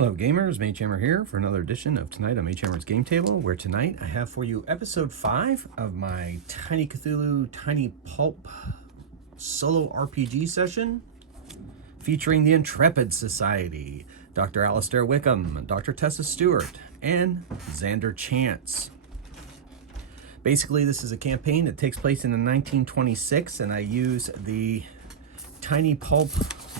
Hello gamers, Magehammer here for another edition of Tonight on Magehammer's Game Table, where tonight I have for you episode 5 of my Tiny Cthulhu, Tiny Pulp solo RPG session featuring the Intrepid Society, Dr. Alistair Wickham, Dr. Tessa Stewart, and Xander Chance. Basically, this is a campaign that takes place in 1926, and I use the Tiny Pulp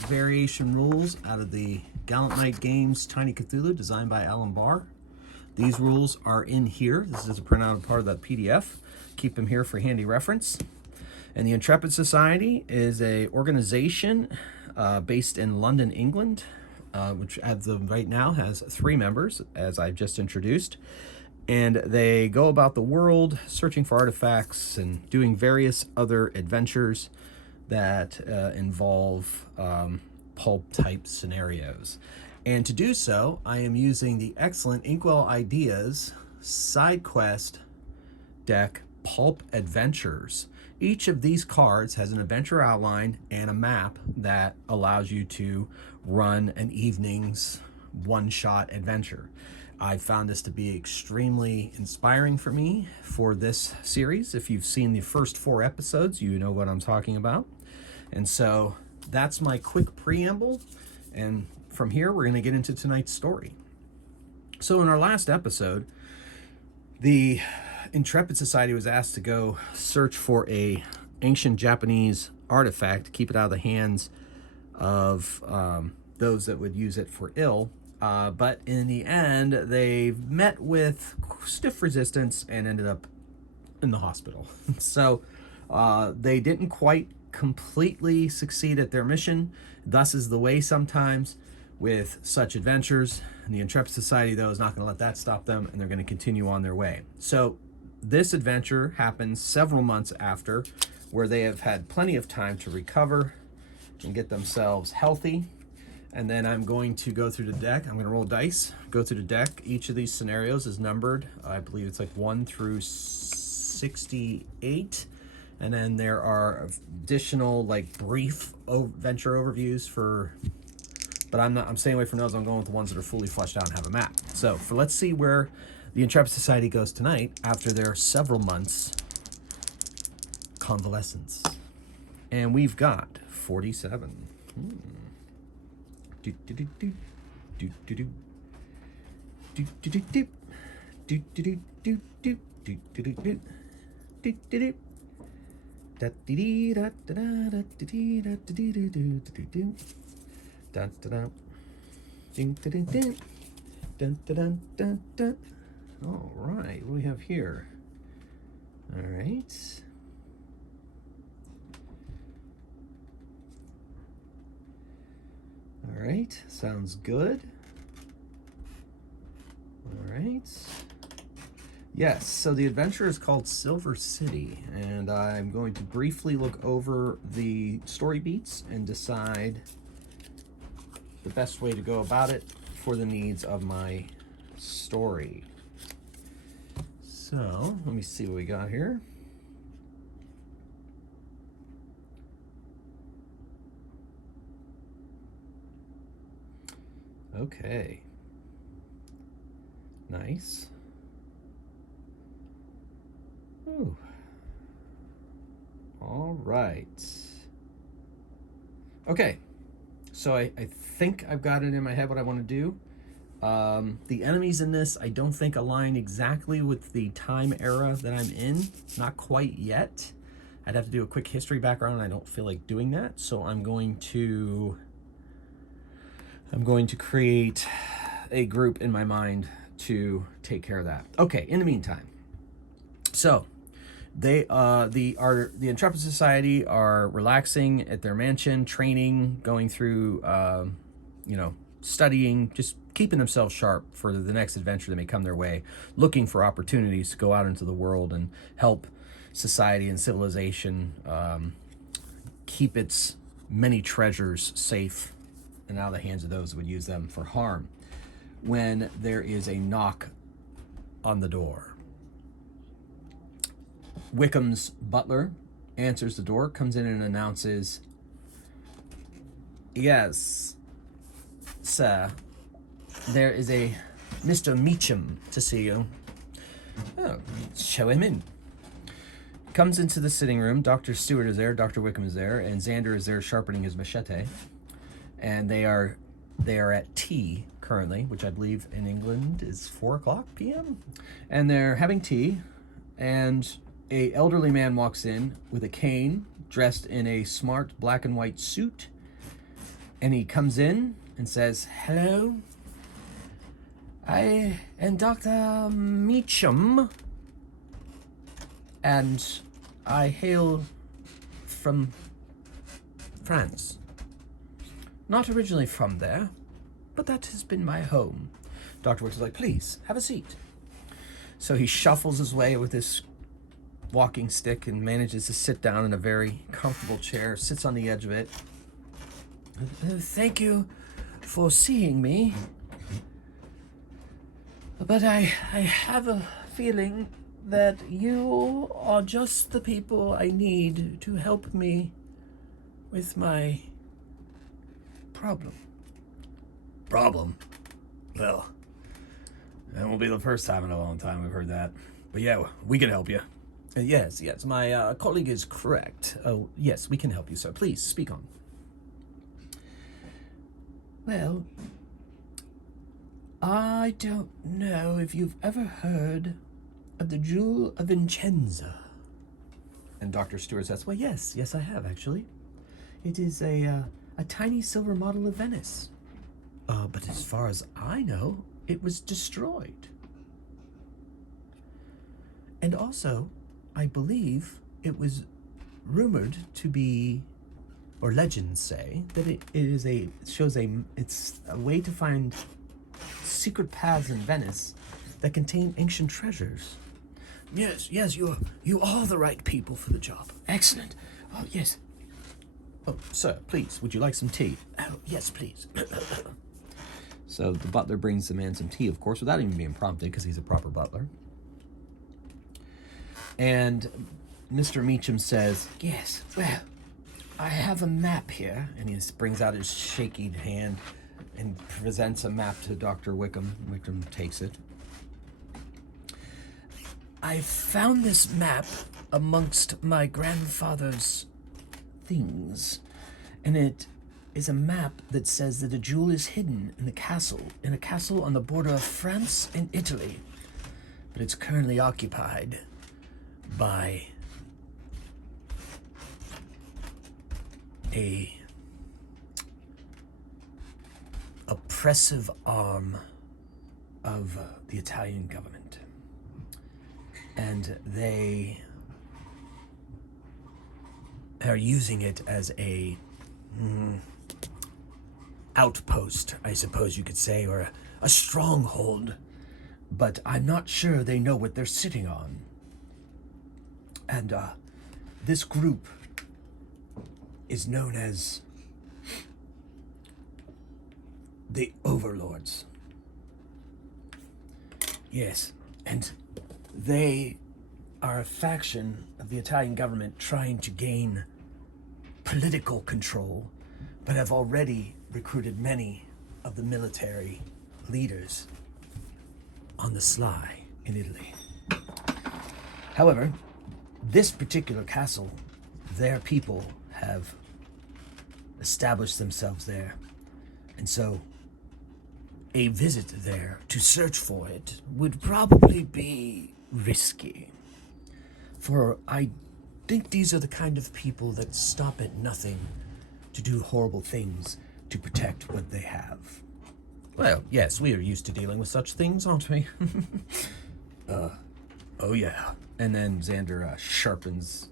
variation rules out of the Gallant Knight Games Tiny Cthulhu, designed by Alan Barr. These rules are in here. This is a printout part of that PDF. Keep them here for handy reference. And the Intrepid Society is a organization based in London, England, which as of right now has 3 members, as I've just introduced. And they go about the world searching for artifacts and doing various other adventures that involve pulp type scenarios. And to do so, I am using the excellent Inkwell Ideas side quest deck, Pulp Adventures. Each of these cards has an adventure outline and a map that allows you to run an evening's one-shot adventure. I found this to be extremely inspiring for me for this series. If you've seen the first 4 episodes, you know what I'm talking about. And so that's my quick preamble. And from here, we're going to get into tonight's story. So in our last episode, the Intrepid Society was asked to go search for a ancient Japanese artifact to keep it out of the hands of those that would use it for ill. But in the end, they met with stiff resistance and ended up in the hospital. So they didn't quite completely succeed at their mission. Thus is the way sometimes with such adventures. And the Intrepid Society, though, is not going to let that stop them, and they're going to continue on their way. So this adventure happens several months after, where they have had plenty of time to recover and get themselves healthy. And then I'm going to go through the deck. I'm going to roll dice, go through the deck. Each of these scenarios is numbered. I believe it's like 1 through 68. And then there are additional like brief adventure overviews for, but I'm staying away from those. I'm going with the ones that are fully fleshed out and have a map. So let's see where the Intrepid Society goes tonight after their several months convalescence. And we've got 47. Do do do do do do do do do do do do do do do do do do do do. Da dee da da da da dee da da dee da do do do da da da ding da ding ding dun dun dun dun. All right, what do we have here? All right. All right, sounds good. All right. Yes, so the adventure is called Silver City, and I'm going to briefly look over the story beats and decide the best way to go about it for the needs of my story. So, let me see what we got here. Okay. Nice. Ooh. All right. Okay. So I think I've got it in my head what I want to do. The enemies in this I don't think align exactly with the time era that I'm in. Not quite yet. I'd have to do a quick history background, and I don't feel like doing that. So I'm going to create a group in my mind to take care of that. Okay, in the meantime. So the Intrepid Society are relaxing at their mansion, training, going through studying, just keeping themselves sharp for the next adventure that may come their way, looking for opportunities to go out into the world and help society and civilization keep its many treasures safe and out of the hands of those that would use them for harm. When there is a knock on the door, Wickham's butler answers the door, comes in and announces, "Yes, sir, there is a Mr. Meacham to see you. Oh, show him in. Comes into the sitting room. Dr. Stewart is there, Dr. Wickham is there, and Xander is there sharpening his machete. And they are at tea currently, which I believe in England is 4 p.m. And they're having tea, and a elderly man walks in with a cane, dressed in a smart black and white suit, and he comes in and says, "Hello, I am Dr. Meacham, and I hail from France. Not originally from there, but that has been my home." Dr. Wicks is like, "Please, have a seat." So he shuffles his way with his walking stick and manages to sit down in a very comfortable chair, sits on the edge of it. "Thank you for seeing me, but I have a feeling that you are just the people I need to help me with my problem." Problem? Well, that won't be the first time in a long time we've heard that. But yeah, we can help you. Yes, my colleague is correct. Oh, yes, we can help you, sir. Please, speak on. Well, I don't know if you've ever heard of the Jewel of Vincenza. And Dr. Stewart says, "Well, yes, I have, actually. It is a tiny silver model of Venice. But as far as I know, it was destroyed. And also, I believe it was rumored to be, or legends say, that it's a way to find secret paths in Venice that contain ancient treasures." Yes, you are the right people for the job. Excellent. Oh, yes. Oh, sir, please, would you like some tea? Oh, yes, please. So the butler brings the man some tea, of course, without even being prompted, because he's a proper butler. And Mr. Meacham says, "Yes, well, I have a map here." And he brings out his shaky hand and presents a map to Dr. Wickham. Wickham takes it. "I found this map amongst my grandfather's things, and it is a map that says that a jewel is hidden in a castle on the border of France and Italy, but it's currently occupied by a oppressive arm of the Italian government, and they are using it as a outpost, I suppose you could say, or a stronghold, but I'm not sure they know what they're sitting on. And this group is known as the Overlords. Yes, and they are a faction of the Italian government trying to gain political control, but have already recruited many of the military leaders on the sly in Italy. However, this particular castle, their people have established themselves there, and so a visit there to search for it would probably be risky. For I think these are the kind of people that stop at nothing to do horrible things to protect what they have. Well, yes, we are used to dealing with such things, aren't we? Oh yeah. And then Xander sharpens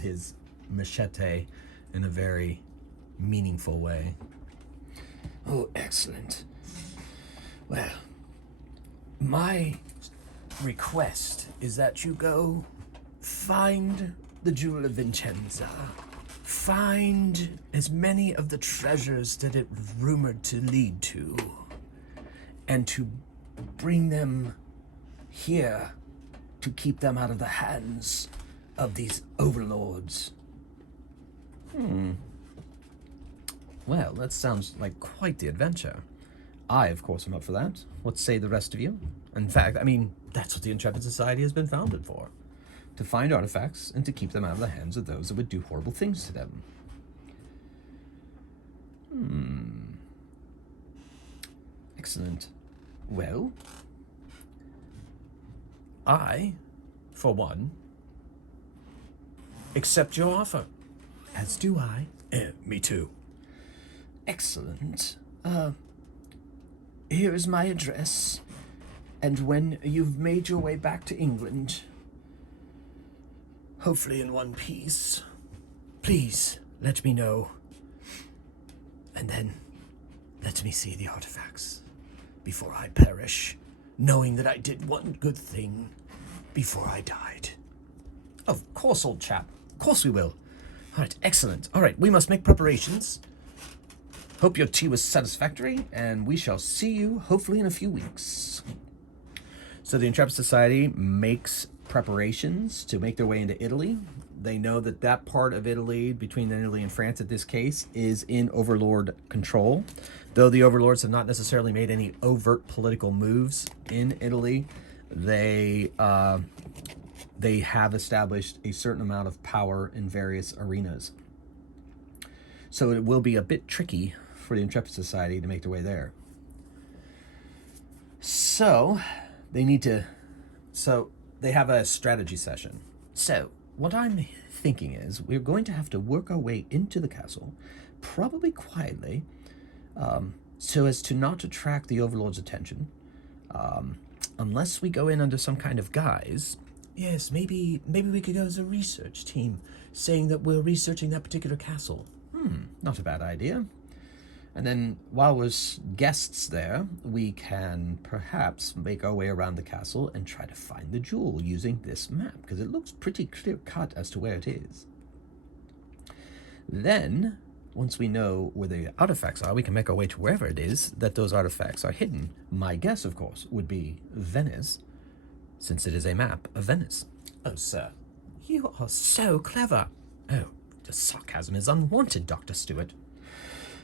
his machete in a very meaningful way. Oh, excellent. Well, my request is that you go find the Jewel of Vincenza. Find as many of the treasures that it rumored to lead to, and to bring them here to keep them out of the hands of these overlords. Well, that sounds like quite the adventure. I, of course, am up for that. What say the rest of you? In fact, I mean, that's what the Intrepid Society has been founded for. To find artifacts and to keep them out of the hands of those that would do horrible things to them. Excellent. Well, I, for one, accept your offer. As do I. Me too. Excellent. Here is my address. And when you've made your way back to England, hopefully in one piece, please let me know. And then let me see the artifacts before I perish, knowing that I did one good thing before I died. Of course, old chap. Of course we will. All right, excellent. All right, we must make preparations. Hope your tea was satisfactory, and we shall see you hopefully in a few weeks. So the Intrepid Society makes preparations to make their way into Italy. They know that that part of Italy, between Italy and France at this case, is in Overlord control. Though the Overlords have not necessarily made any overt political moves in Italy, they have established a certain amount of power in various arenas. So it will be a bit tricky for the Intrepid Society to make their way there. So they have a strategy session. So what I'm thinking is we're going to have to work our way into the castle, probably quietly, so as to not attract the Overlord's attention, unless we go in under some kind of guise. Yes, maybe we could go as a research team, saying that we're researching that particular castle. Not a bad idea. And then while we're guests there, we can perhaps make our way around the castle and try to find the jewel using this map, because it looks pretty clear-cut as to where it is. Then, once we know where the artifacts are, we can make our way to wherever it is that those artifacts are hidden. My guess, of course, would be Venice, since it is a map of Venice. Oh, sir, you are so clever. Oh, the sarcasm is unwanted, Dr. Stewart.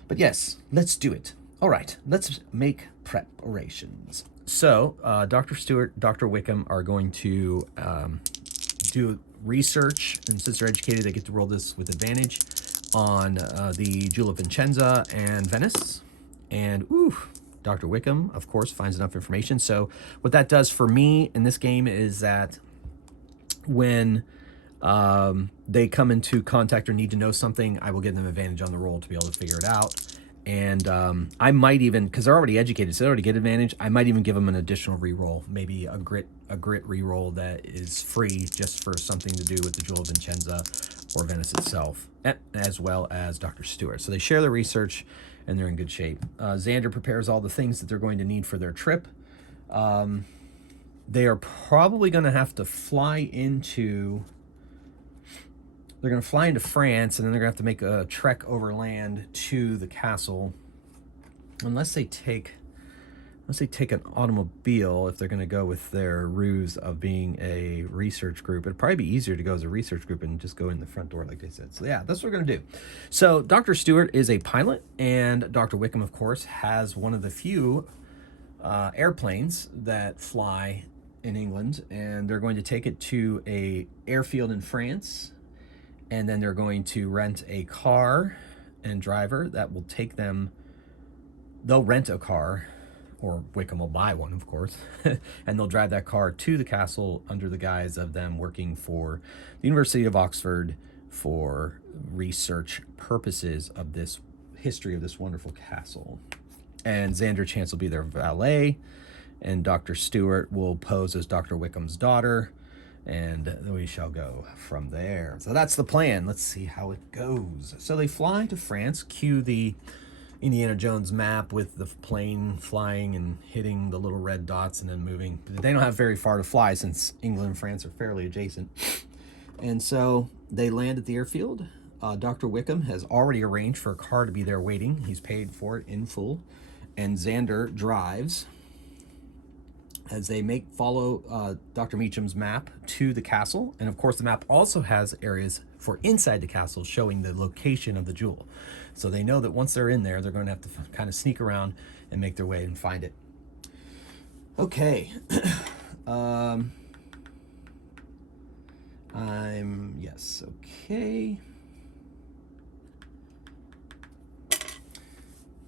But yes, let's do it. All right, let's make preparations. So, Dr. Stewart, Dr. Wickham are going to do research, and since they're educated, they get to roll this with advantage on the Jewel of Vincenza and Venice. And, Dr. Wickham, of course, finds enough information. So what that does for me in this game is that when they come into contact or need to know something, I will give them advantage on the roll to be able to figure it out. And I might even, because they're already educated, so they already get advantage, I might even give them an additional reroll, maybe a grit reroll that is free just for something to do with the Jewel of Vincenza or Venice itself, as well as Dr. Stewart. So they share their research, and they're in good shape. Xander prepares all the things that they're going to need for their trip. They are probably going to have to fly into... They're going to fly into France, and then they're going to have to make a trek overland to the castle. Unless they take an automobile, if they're going to go with their ruse of being a research group. It'd probably be easier to go as a research group and just go in the front door like they said. So yeah, that's what we're going to do. So Dr. Stewart is a pilot, and Dr. Wickham, of course, has one of the few airplanes that fly in England, and they're going to take it to a airfield in France. And then they're going to rent a car and driver that will take them. They'll rent a car, or Wickham will buy one, of course, and they'll drive that car to the castle under the guise of them working for the University of Oxford for research purposes of this history of this wonderful castle. And Xander Chance will be their valet, and Dr. Stewart will pose as Dr. Wickham's daughter. And we shall go from there. So that's the plan. Let's see how it goes. So they fly to France, cue the Indiana Jones map with the plane flying and hitting the little red dots and then moving. They don't have very far to fly since England and France are fairly adjacent. And so they land at the airfield. Dr. Wickham has already arranged for a car to be there waiting. He's paid for it in full. And Xander drives as they follow Dr. Meacham's map to the castle. And of course, the map also has areas for inside the castle showing the location of the jewel. So they know that once they're in there, they're going to have to kind of sneak around and make their way and find it. Okay. Yes, okay.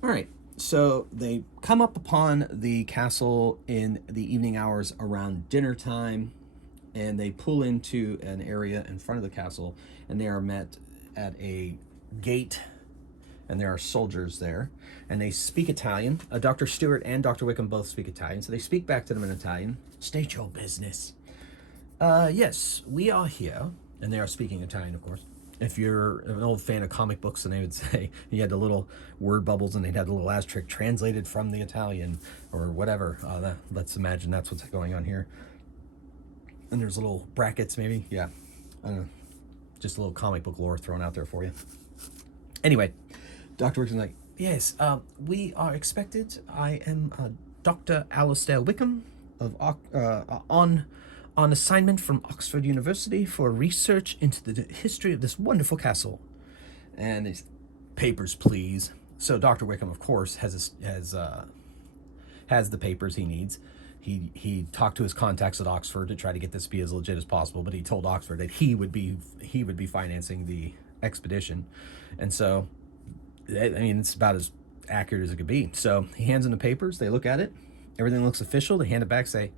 All right, so they come up upon the castle in the evening hours around dinner time, and they pull into an area in front of the castle, and they are met at a gate, and there are soldiers there, and they speak Italian. Dr. Stewart and Dr. Wickham both speak Italian, so they speak back to them in Italian. State your business. Yes, we are here, and they are speaking Italian, of course. If you're an old fan of comic books, and they would say you had the little word bubbles, and they'd have the little asterisk translated from the Italian or whatever. Let's imagine that's what's going on here. And there's little brackets, maybe. Yeah, I don't know. Just a little comic book lore thrown out there for you. Anyway, Dr. Wickham's like, yes, we are expected. I am Dr. Alistair Wickham of on assignment from Oxford University for research into the history of this wonderful castle. And it's, papers, please. So Dr. Wickham, of course, has the papers he needs. He talked to his contacts at Oxford to try to get this to be as legit as possible, but he told Oxford that he would be financing the expedition. And so, I mean, it's about as accurate as it could be. So he hands them the papers. They look at it. Everything looks official. They hand it back, say,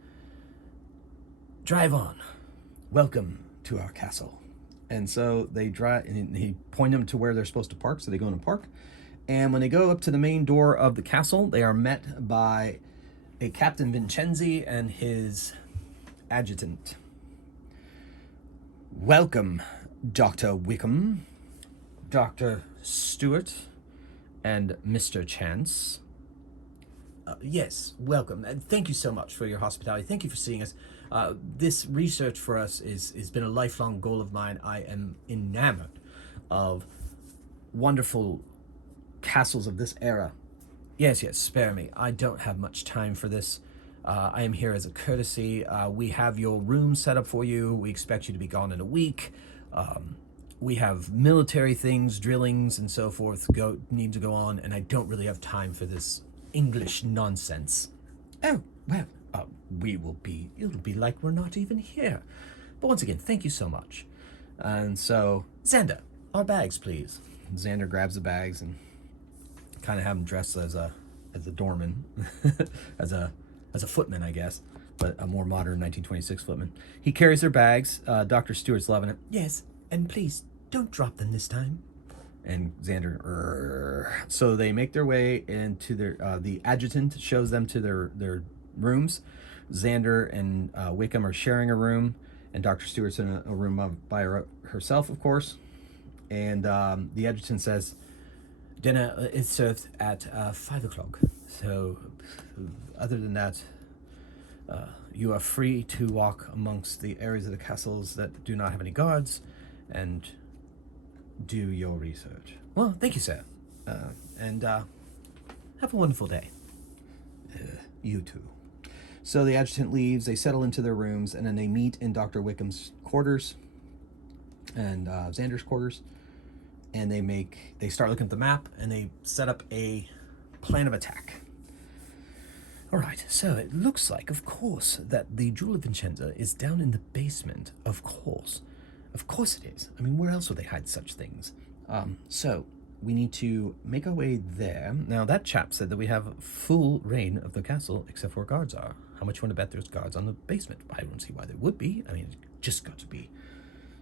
drive on. Welcome to our castle. And so they drive, and he pointed them to where they're supposed to park, so they go in and park. And when they go up to the main door of the castle, they are met by a Captain Vincenzi and his adjutant. Welcome, Dr. Wickham, Dr. Stewart, and Mr. Chance. Yes, welcome. And thank you so much for your hospitality. Thank you for seeing us. This research for us has been a lifelong goal of mine. I am enamored of wonderful castles of this era. Yes, spare me. I don't have much time for this. I am here as a courtesy. We have your room set up for you. We expect you to be gone in a week. We have military things, drillings, and so forth need to go on, and I don't really have time for this English nonsense. Oh, well, it'll be like we're not even here. But once again, thank you so much. And so, Xander, our bags, please. Xander grabs the bags and kind of have him dressed as a doorman, as a footman, I guess, but a more modern 1926 footman. He carries their bags. Dr. Stewart's loving it. Yes, and please don't drop them this time. And Xander, so they make their way into their, the adjutant shows them to their rooms. Xander and Wickham are sharing a room, and Dr. Stewart's in a room by herself, of course. And the adjutant says, dinner is served at 5 o'clock. So other than that, you are free to walk amongst the areas of the castles that do not have any guards and do your research. Well, thank you, sir. And have a wonderful day. You too. So the adjutant leaves, they settle into their rooms, and then they meet in Dr. Wickham's quarters and Xander's quarters. And they start looking at the map, and they set up a plan of attack. All right, so it looks like, of course, that the Jewel of Vincenza is down in the basement. Of course it is. I mean, where else would they hide such things? So we need to make our way there. Now, that chap said that we have full reign of the castle, except for where guards are. How much you want to bet there's guards on the basement? I don't see why there would be. I mean, it's just got to be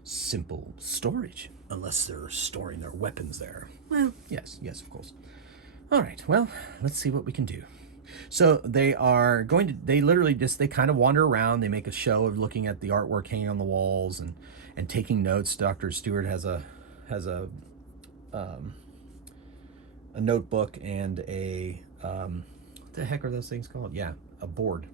simple storage, unless they're storing their weapons there. Well, yes, of course. All right, well, let's see what we can do. So they literally just, they kind of wander around. They make a show of looking at the artwork hanging on the walls and taking notes. Dr. Stewart has a notebook and a, what the heck are those things called? Yeah, a board.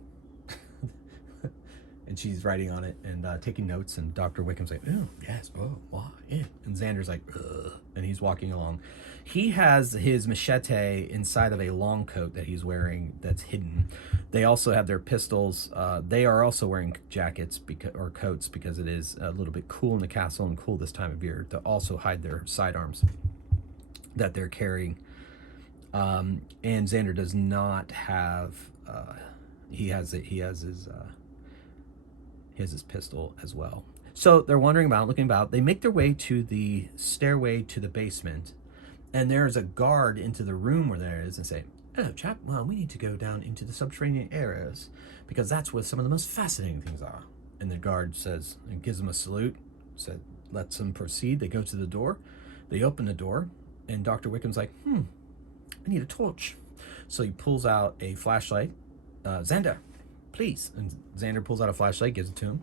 And she's writing on it and taking notes, and Dr. Wickham's like, oh, yes, oh, why, yeah. And Xander's like, ugh, and he's walking along. He has his machete inside of a long coat that he's wearing that's hidden. They also have their pistols. They are also wearing jackets or coats because it is a little bit cool in the castle and cool this time of year, to also hide their sidearms that they're carrying. And Xander does not have. He has his pistol as well. So they're wandering about, looking about. They make their way to the stairway to the basement, and there's a guard into the room where there is, and say, "Oh, chap, well, we need to go down into the subterranean areas because that's where some of the most fascinating things are." And the guard says, and gives them a salute, said, lets them proceed. They go to the door. They open the door, and Dr. Wickham's like, I need a torch. So he pulls out a flashlight. Xander, please. And Xander pulls out a flashlight, gives it to him.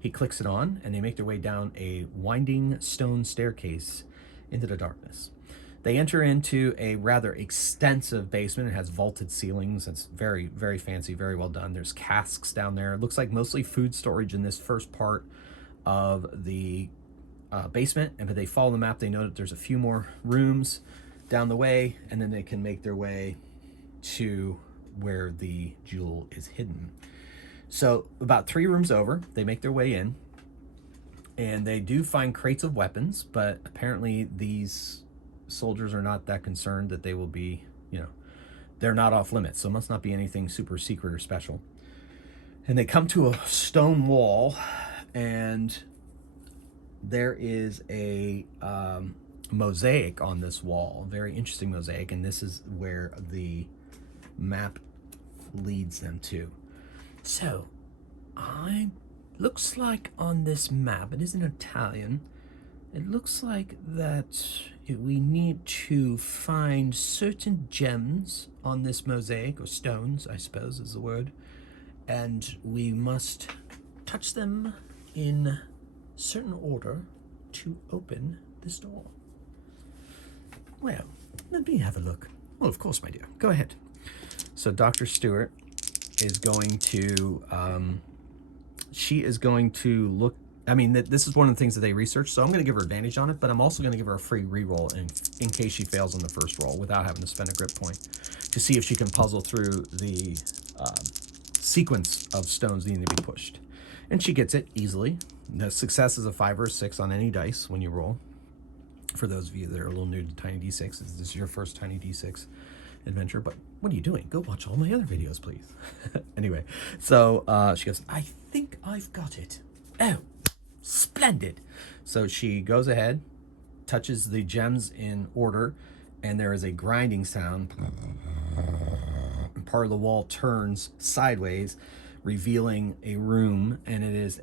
He clicks it on, and they make their way down a winding stone staircase into the darkness. They enter into a rather extensive basement. It has vaulted ceilings. It's very, very fancy, very well done. There's casks down there. It looks like mostly food storage in this first part of the basement. And if they follow the map, they know that there's a few more rooms down the way, and then they can make their way to where the jewel is hidden. So about 3 rooms over, they make their way in, and they do find crates of weapons, but apparently these soldiers are not that concerned that they will be, they're not off limits, so it must not be anything super secret or special. And they come to a stone wall, and there is a mosaic on this wall, a very interesting mosaic, and this is where the map leads them to. So, looks like on this map, it is in Italian, it looks like that we need to find certain gems on this mosaic, or stones, I suppose is the word, and we must touch them in certain order to open this door. Well, let me have a look. Well, of course, my dear. Go ahead. So Dr. Stewart is going to, she is going to look, this is one of the things that they researched, so I'm going to give her advantage on it, but I'm also going to give her a free reroll in case she fails on the first roll without having to spend a grip point to see if she can puzzle through the sequence of stones needing to be pushed. And she gets it easily. The success is a 5 or a 6 on any dice when you roll. For those of you that are a little new to Tiny D6, this is your first Tiny D6 adventure, but what are you doing? Go watch all my other videos, please. Anyway, so she goes, I think I've got it. Oh, splendid. So she goes ahead, touches the gems in order, and there is a grinding sound. Part of the wall turns sideways, revealing a room, and it is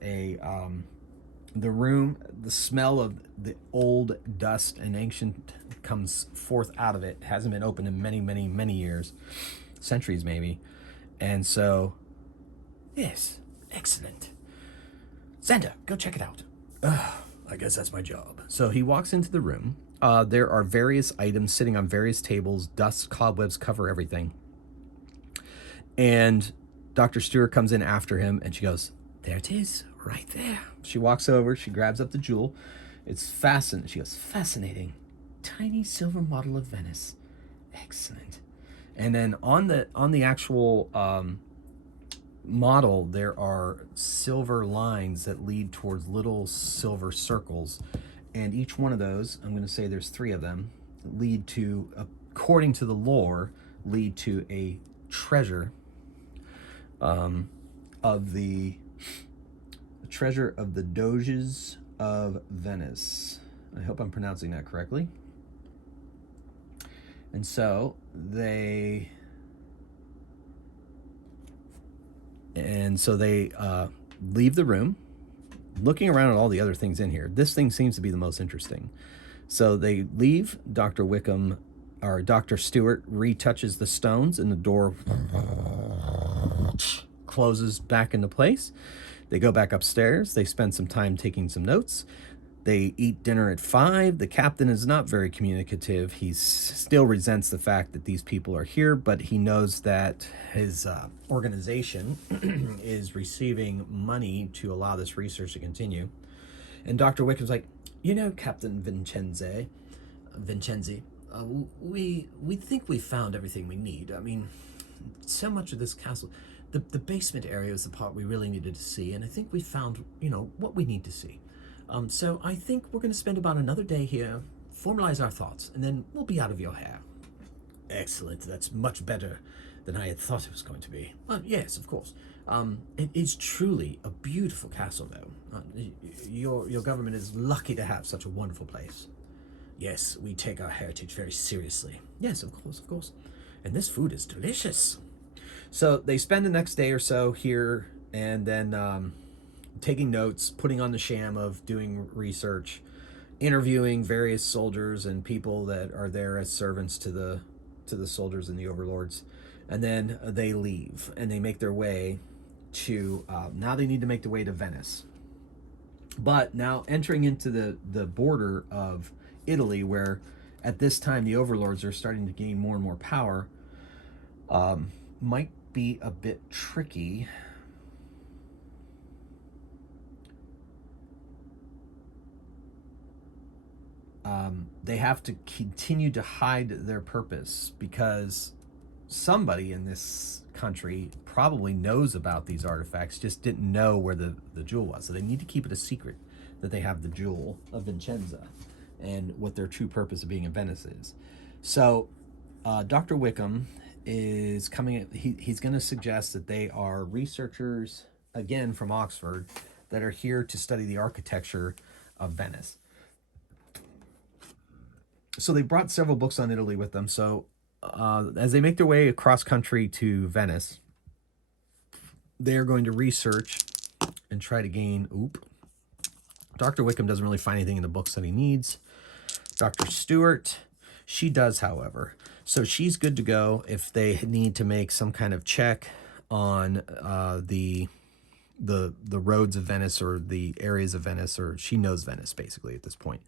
the room, the smell of the old dust and ancient comes forth out of it. It hasn't been opened in many, many, many years, centuries maybe. And so, yes, excellent. Xander, go check it out. I guess that's my job. So he walks into the room. There are various items sitting on various tables. Dust, cobwebs cover everything. And Dr. Stewart comes in after him, and she goes, there it is, right there. She walks over, she grabs up the jewel. It's fastened. She goes, fascinating. Tiny silver model of Venice. Excellent. And then on the actual model, there are silver lines that lead towards little silver circles. And each one of those, I'm going to say there's 3 of them, lead to, according to the lore, lead to a treasure of the treasure of the Doges of Venice. I hope I'm pronouncing that correctly. And so they leave the room, looking around at all the other things in here. This thing seems to be the most interesting. So they leave. Dr. Wickham, or Dr. Stewart, retouches the stones, and the door closes back into place. They go back upstairs. They spend some time taking some notes. They eat dinner at 5. The captain is not very communicative. He still resents the fact that these people are here, but he knows that his organization is receiving money to allow this research to continue. And Dr. Wickham's like, Captain Vincenzi, we think we found everything we need. So much of this castle, the basement area is the part we really needed to see, and I think we found, what we need to see. So I think we're going to spend about another day here, formalize our thoughts, and then we'll be out of your hair. Excellent. That's much better than I had thought it was going to be. Well, yes, of course. It is truly a beautiful castle, though. Your government is lucky to have such a wonderful place. Yes, we take our heritage very seriously. Yes, of course, of course. And this food is delicious. So they spend the next day or so here, and then taking notes, putting on the sham of doing research, interviewing various soldiers and people that are there as servants to the soldiers and the overlords, and then they leave and they make their way to now they need to make their way to Venice. But now entering into the border of Italy, where at this time the overlords are starting to gain more and more power, might be a bit tricky. They have to continue to hide their purpose because somebody in this country probably knows about these artifacts, just didn't know where the jewel was. So they need to keep it a secret that they have the jewel of Vincenza and what their true purpose of being in Venice is. So Dr. Wickham is coming, he's going to suggest that they are researchers, again from Oxford, that are here to study the architecture of Venice. So they brought several books on Italy with them. So as they make their way across country to Venice, they are going to research and try to gain... Dr. Wickham doesn't really find anything in the books that he needs. Dr. Stewart, she does, however. So she's good to go if they need to make some kind of check on the roads of Venice or the areas of Venice, or she knows Venice basically at this point.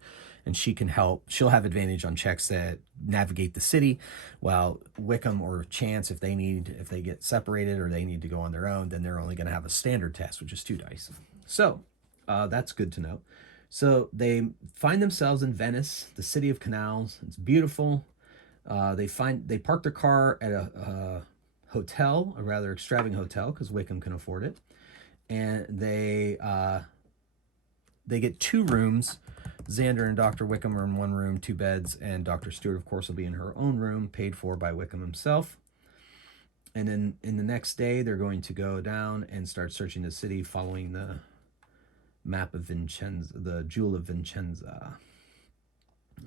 And she can help. She'll have advantage on checks that navigate the city, while Wickham or Chance, if they get separated or they need to go on their own, then they're only going to have a standard test, which is 2 dice. So that's good to know. So they find themselves in Venice, the city of canals. It's beautiful. They park their car at a hotel, a rather extravagant hotel, because Wickham can afford it, and they get 2 rooms. Xander and Dr. Wickham are in one room, 2 beds, and Dr. Stewart, of course, will be in her own room, paid for by Wickham himself. And then in the next day, they're going to go down and start searching the city, following the map of Vincenza, the Jewel of Vincenza.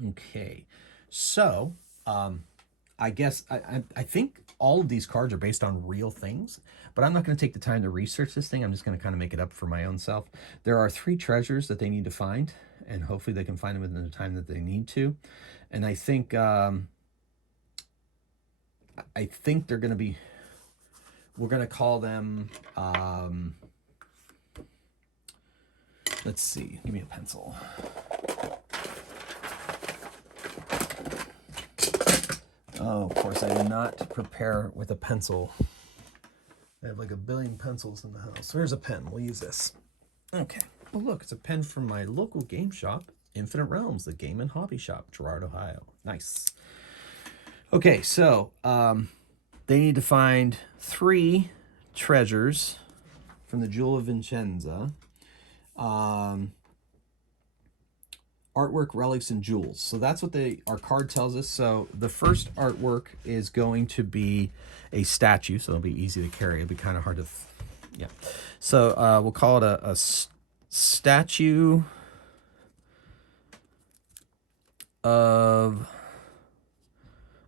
Okay, so I guess I think all of these cards are based on real things, but I'm not going to take the time to research this thing. I'm just going to kind of make it up for my own self. There are 3 treasures that they need to find, and hopefully they can find them within the time that they need to. And I think they're going to be, we're going to call them, let's see, give me a pencil. Oh, of course, I did not prepare with a pencil. I have like a billion pencils in the house. Here's a pen. We'll use this. Okay. Oh, look, it's a pen from my local game shop, Infinite Realms, the game and hobby shop, Girard, Ohio. Nice. Okay, so they need to find 3 treasures from the Jewel of Vincenza. Artwork, relics, and jewels. So that's what our card tells us. So the first artwork is going to be a statue, so it'll be easy to carry. It'll be kind of hard to... yeah. So we'll call it a statue of...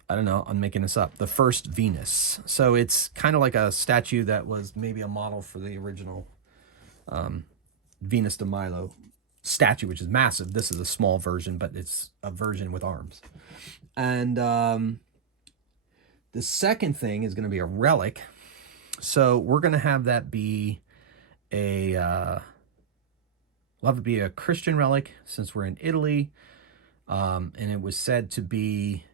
I don't know, I'm making this up. The first Venus. So it's kind of like a statue that was maybe a model for the original Venus de Milo statue, which is massive. This is a small version, but it's a version with arms. And the second thing is going to be a relic. So we're going to have that be we'll have it be a Christian relic, since we're in Italy. And it was said to be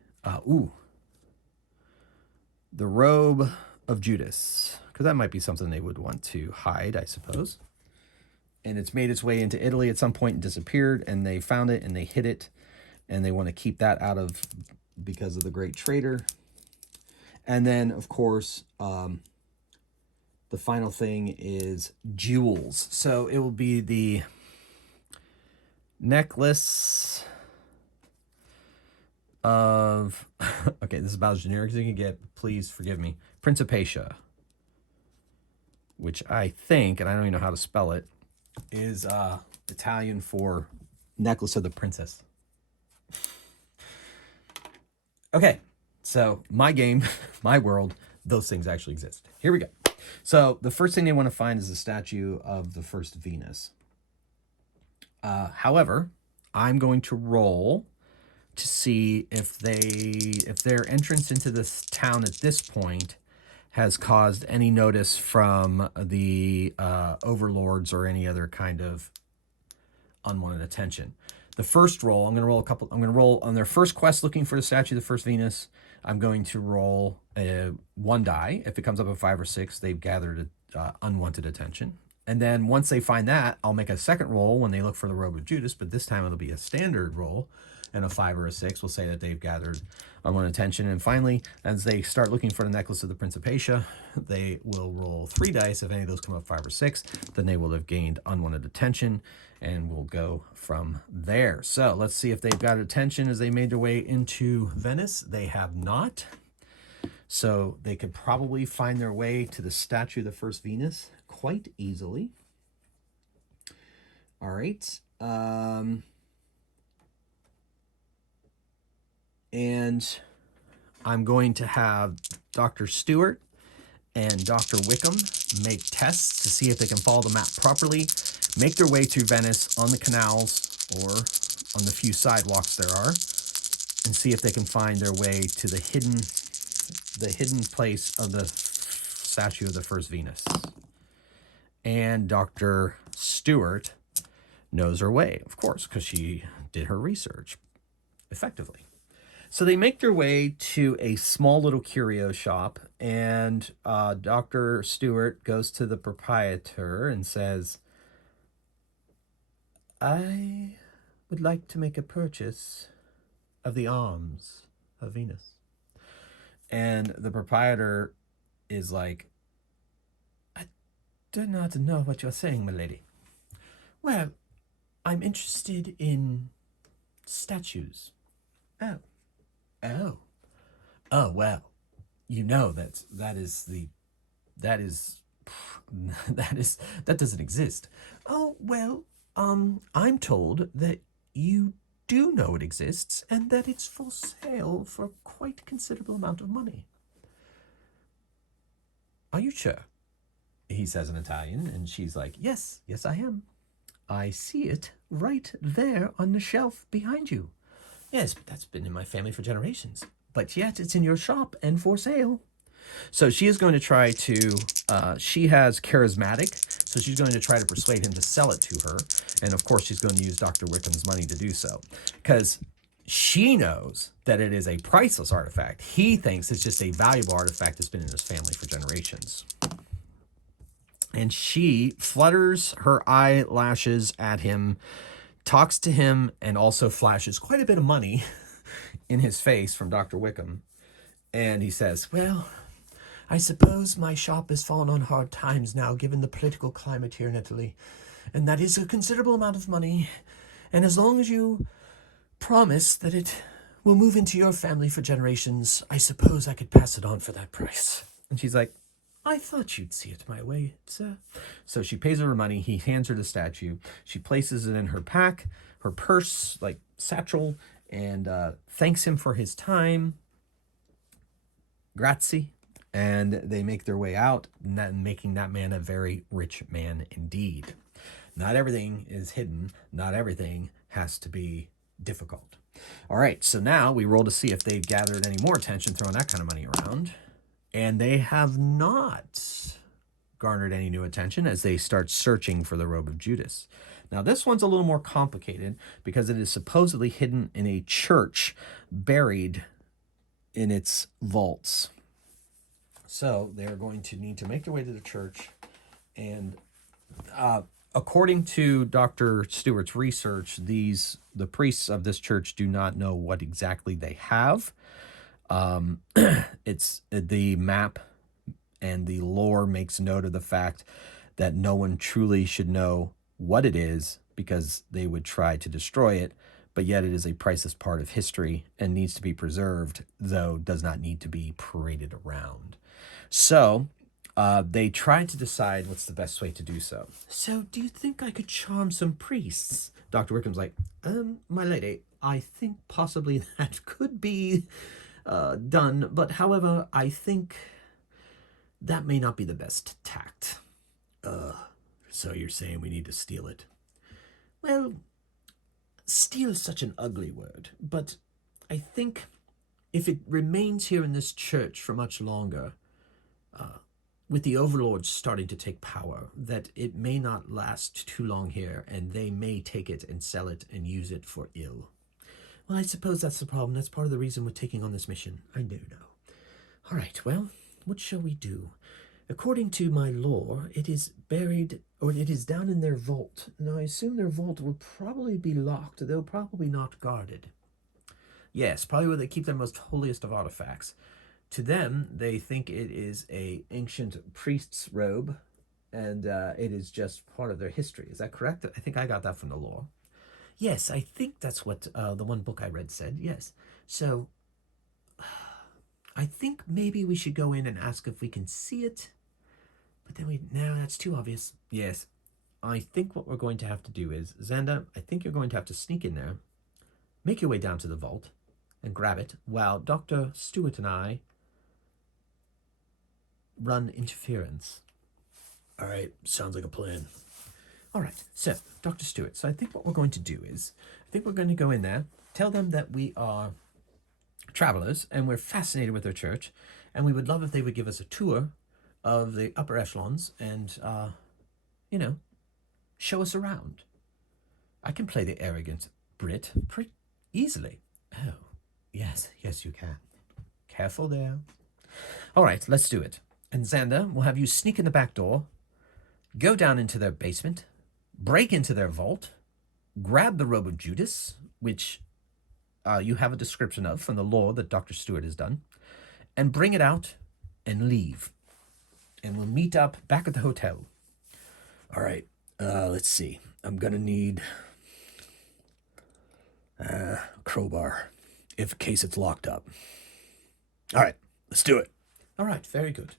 the robe of Judas, because that might be something they would want to hide, I suppose. And it's made its way into Italy at some point and disappeared, and they found it and they hid it, and they want to keep that out of, because of the great traitor. And then, of course, the final thing is jewels. So it will be the necklace of, okay, this is about as generic as you can get. Please forgive me. Principatia, which I think, and I don't even know how to spell it, is Italian for necklace of the princess. Okay, so my game, my world, those things actually exist. Here we go. So the first thing they want to find is the statue of the first Venus. However, I'm going to roll to see if their entrance into this town at this point has caused any notice from the overlords or any other kind of unwanted attention. The first roll, I'm going to roll on their first quest looking for the statue of the first Venus. I'm going to roll one die. If it comes up a 5 or 6, they've gathered unwanted attention. And then once they find that, I'll make a second roll when they look for the robe of Judas, but this time it'll be a standard roll, and a 5 or a 6 will say that they've gathered unwanted attention. And finally, as they start looking for the necklace of the Principatia, they will roll 3 dice. If any of those come up 5 or 6, then they will have gained unwanted attention, and we'll go from there. So let's see if they've got attention as they made their way into Venice. They have not. So they could probably find their way to the statue of the first Venus quite easily. All right. And I'm going to have Dr. Stewart and Dr. Wickham make tests to see if they can follow the map properly, make their way through Venice on the canals or on the few sidewalks there are, and see if they can find their way to the hidden place of the statue of the first Venus. And Dr. Stewart knows her way, of course, because she did her research effectively. So they make their way to a small little curio shop, and Dr. Stewart goes to the proprietor and says, I would like to make a purchase of the arms of Venus. And the proprietor is like, I do not know what you're saying, my lady. Well, I'm interested in statues. Oh, well, you know that doesn't exist. Oh, well, I'm told that you do know it exists and that it's for sale for quite a considerable amount of money. Are you sure? He says in Italian, and she's like, yes, I am. I see it right there on the shelf behind you. Yes, but that's been in my family for generations. But yet it's in your shop and for sale. So she is going to try to, she has charismatic, so she's going to try to persuade him to sell it to her. And of course, she's going to use Dr. Wickham's money to do so. Because she knows that it is a priceless artifact. He thinks it's just a valuable artifact that's been in his family for generations. And she flutters her eyelashes at him, talks to him, and also flashes quite a bit of money in his face from Dr. Wickham. And he says, well, I suppose my shop has fallen on hard times now, given the political climate here in Italy. And that is a considerable amount of money. And as long as you promise that it will move into your family for generations, I suppose I could pass it on for that price. And she's like, I thought you'd see it my way, sir. So she pays her money. He hands her the statue. She places it in her pack, her purse, like satchel, and thanks him for his time. Grazie. And they make their way out, making that man a very rich man indeed. Not everything is hidden. Not everything has to be difficult. All right, so now we roll to see if they've gathered any more attention throwing that kind of money around. And they have not garnered any new attention as they start searching for the robe of Judas. Now, this one's a little more complicated because it is supposedly hidden in a church buried in its vaults. So they're going to need to make their way to the church. And according to Dr. Stewart's research, the priests of this church do not know what exactly they have. It's the map and the lore makes note of the fact that no one truly should know what it is because they would try to destroy it. but yet it is a priceless part of history and needs to be preserved, though does not need to be paraded around. So they tried to decide what's the best way to do so. So do you think I could charm some priests? Dr. Wickham's like, my lady, I think possibly that could be done, but however, I think that may not be the best tact. So you're saying we need to steal it? Well, steal is such an ugly word, but I think if it remains here in this church for much longer, with the overlords starting to take power, that it may not last too long here, and they may take it and sell it and use it for ill. Well, I suppose that's the problem. That's part of the reason we're taking on this mission. I do know. All right, well, what shall we do? According to my lore, it is buried, or it is down in their vault. Now, I assume their vault will probably be locked, though probably not guarded. Yes, probably where they keep their most holiest of artifacts. To them, they think it is a ancient priest's robe, and it is just part of their history. Is that correct? I think I got that from the lore. Yes, I think that's what the one book I read said, yes. So, I think maybe we should go in and ask if we can see it. But then no, that's too obvious. Yes, I think what we're going to have to do is, Xander, I think you're going to have to sneak in there, make your way down to the vault, and grab it, while Dr. Stewart and I run interference. All right, sounds like a plan. All right, so, Dr. Stewart, so I think what we're going to do is, I think we're going to go in there, tell them that we are travelers, and we're fascinated with their church, and we would love if they would give us a tour of the upper echelons and, show us around. I can play the arrogant Brit pretty easily. Oh, yes, you can. Careful there. All right, let's do it. And Xander, we'll have you sneak in the back door, go down into their basement, break into their vault, grab the robe of Judas, which you have a description of from the lore that Dr. Stewart has done, and bring it out and leave. And we'll meet up back at the hotel. All right, let's see. I'm going to need a crowbar in case it's locked up. All right, let's do it. All right, very good.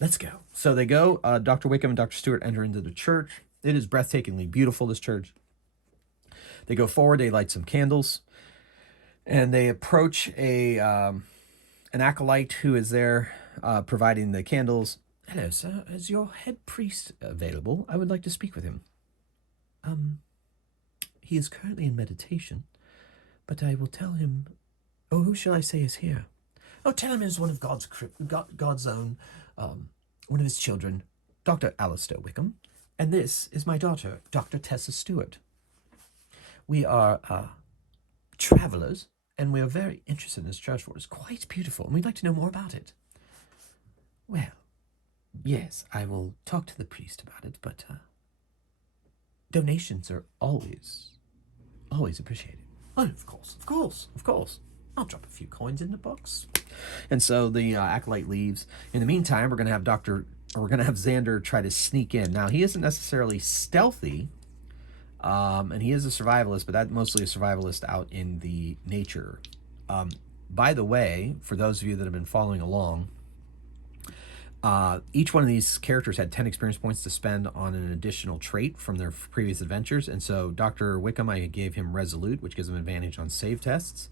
Let's go. So they go. Dr. Wickham and Dr. Stewart enter into the church. It is breathtakingly beautiful, this church. They go forward. They light some candles. And they approach an acolyte who is there providing the candles. Hello, sir. Is your head priest available? I would like to speak with him. He is currently in meditation, but I will tell him... Oh, who shall I say is here? Oh, tell him is one of God's own, one of his children, Dr. Alistair Wickham. And this is my daughter, Dr. Tessa Stewart. We are travelers, and we are very interested in this church, for it is quite beautiful, and we'd like to know more about it. Well, yes, I will talk to the priest about it, but donations are always appreciated. Oh, of course. I'll drop a few coins in the box. And so the acolyte leaves. In the meantime, we're going to have Xander try to sneak in. Now, he isn't necessarily stealthy, and he is a survivalist, but that's mostly a survivalist out in the nature. By the way, for those of you that have been following along, each one of these characters had 10 experience points to spend on an additional trait from their previous adventures. And so Dr. Wickham, I gave him Resolute, which gives him advantage on save tests.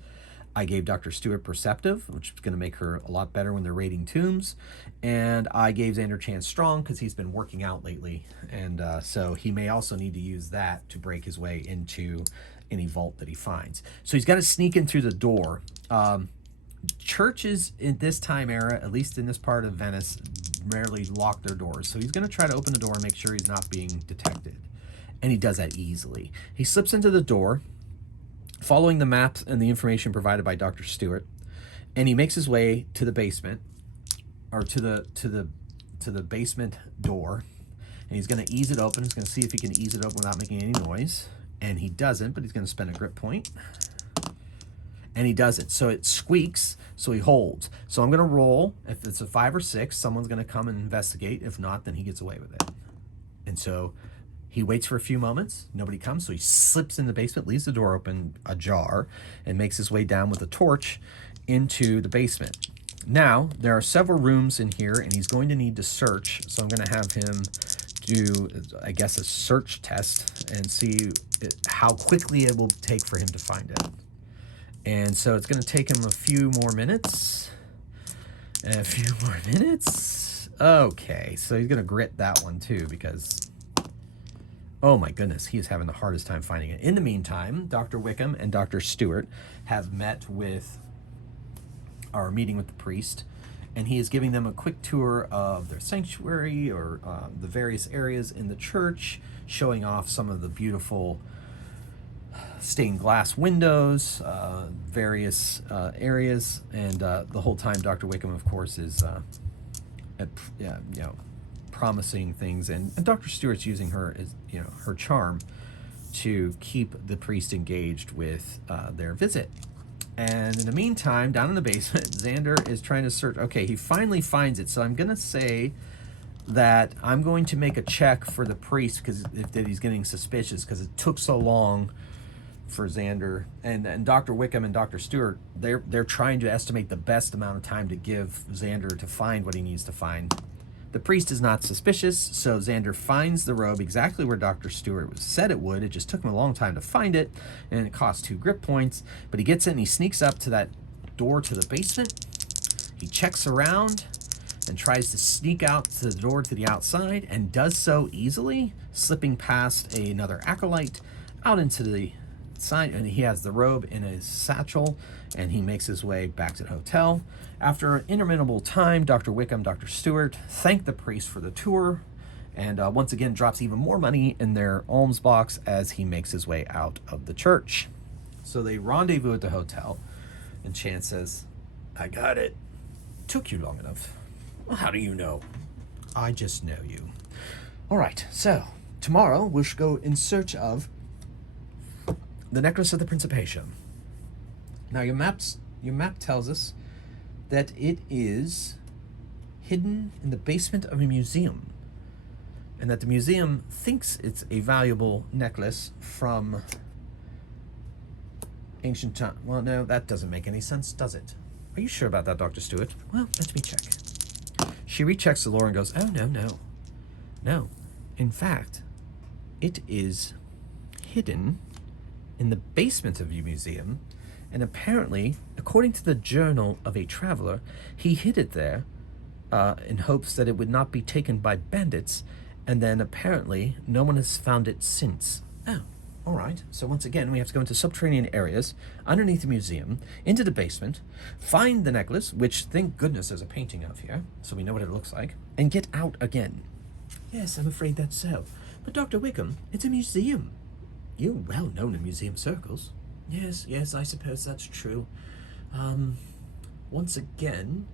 I gave Dr. Stewart Perceptive, which is going to make her a lot better when they're raiding tombs. And I gave Xander Chance Strong because he's been working out lately. And so he may also need to use that to break his way into any vault that he finds. So he's got to sneak in through the door. Churches in this time era, at least in this part of Venice, rarely lock their doors. So he's going to try to open the door and make sure he's not being detected. And he does that easily. He slips into the door, following the maps and the information provided by Dr. Stewart, and he makes his way to the basement, or to the basement door, and he's going to ease it open. He's going to see if he can ease it open without making any noise, and he doesn't, but he's going to spend a grip point, and he doesn't. So it squeaks, so he holds. So I'm going to roll. If it's a 5 or 6, someone's going to come and investigate. If not, then he gets away with it. And so He waits for a few moments. Nobody comes, so he slips in the basement, leaves the door open ajar, and makes his way down with a torch into the basement. Now, there are several rooms in here, and he's going to need to search. So I'm going to have him do, I guess, a search test and see how quickly it will take for him to find it. And so it's going to take him a few more minutes. And a few more minutes. Okay, so he's going to grit that one too, because... oh my goodness, he is having the hardest time finding it. In the meantime, Dr. Wickham and Dr. Stewart have met with, or meeting with the priest, and he is giving them a quick tour of their sanctuary or the various areas in the church, showing off some of the beautiful stained glass windows, various areas, and the whole time Dr. Wickham, of course, is promising things, and Dr. Stewart's using her as her charm to keep the priest engaged with their visit. And in the meantime, down in the basement, Xander is trying to search. Okay, he finally finds it. So I'm gonna say that I'm going to make a check for the priest because that he's getting suspicious because it took so long for Xander and Dr. Wickham and Dr. Stewart. They're trying to estimate the best amount of time to give Xander to find what he needs to find. The priest is not suspicious, so Xander finds the robe exactly where Dr. Stewart said it would. It just took him a long time to find it, and it cost 2 grip points. But he gets it and he sneaks up to that door to the basement. He checks around and tries to sneak out to the door to the outside, and does so easily, slipping past another acolyte out into the side, and he has the robe in his satchel, and he makes his way back to the hotel. After an interminable time, Dr. Wickham, Dr. Stewart thank the priest for the tour, and once again drops even more money in their alms box as he makes his way out of the church. So they rendezvous at the hotel, and Chance says, "I got it. Took you long enough." "Well, how do you know?" "I just know you." "All right, so tomorrow we'll go in search of the necklace of the Principation." Now your map tells us that it is hidden in the basement of a museum, and that the museum thinks it's a valuable necklace from ancient time. Well, no, that doesn't make any sense, does it? Are you sure about that, Dr. Stewart? Well, let me check. She rechecks the lore and goes, "Oh, no. In fact, it is hidden in the basement of your museum, and apparently, according to the journal of a traveler, he hid it there in hopes that it would not be taken by bandits, and then apparently no one has found it since." "Oh, all right. So once again, we have to go into subterranean areas, underneath the museum, into the basement, find the necklace, which thank goodness there's a painting of here, so we know what it looks like, and get out again." "Yes, I'm afraid that's so. But Dr. Wickham, it's a museum. You're well known in museum circles." Yes, I suppose that's true. Once again,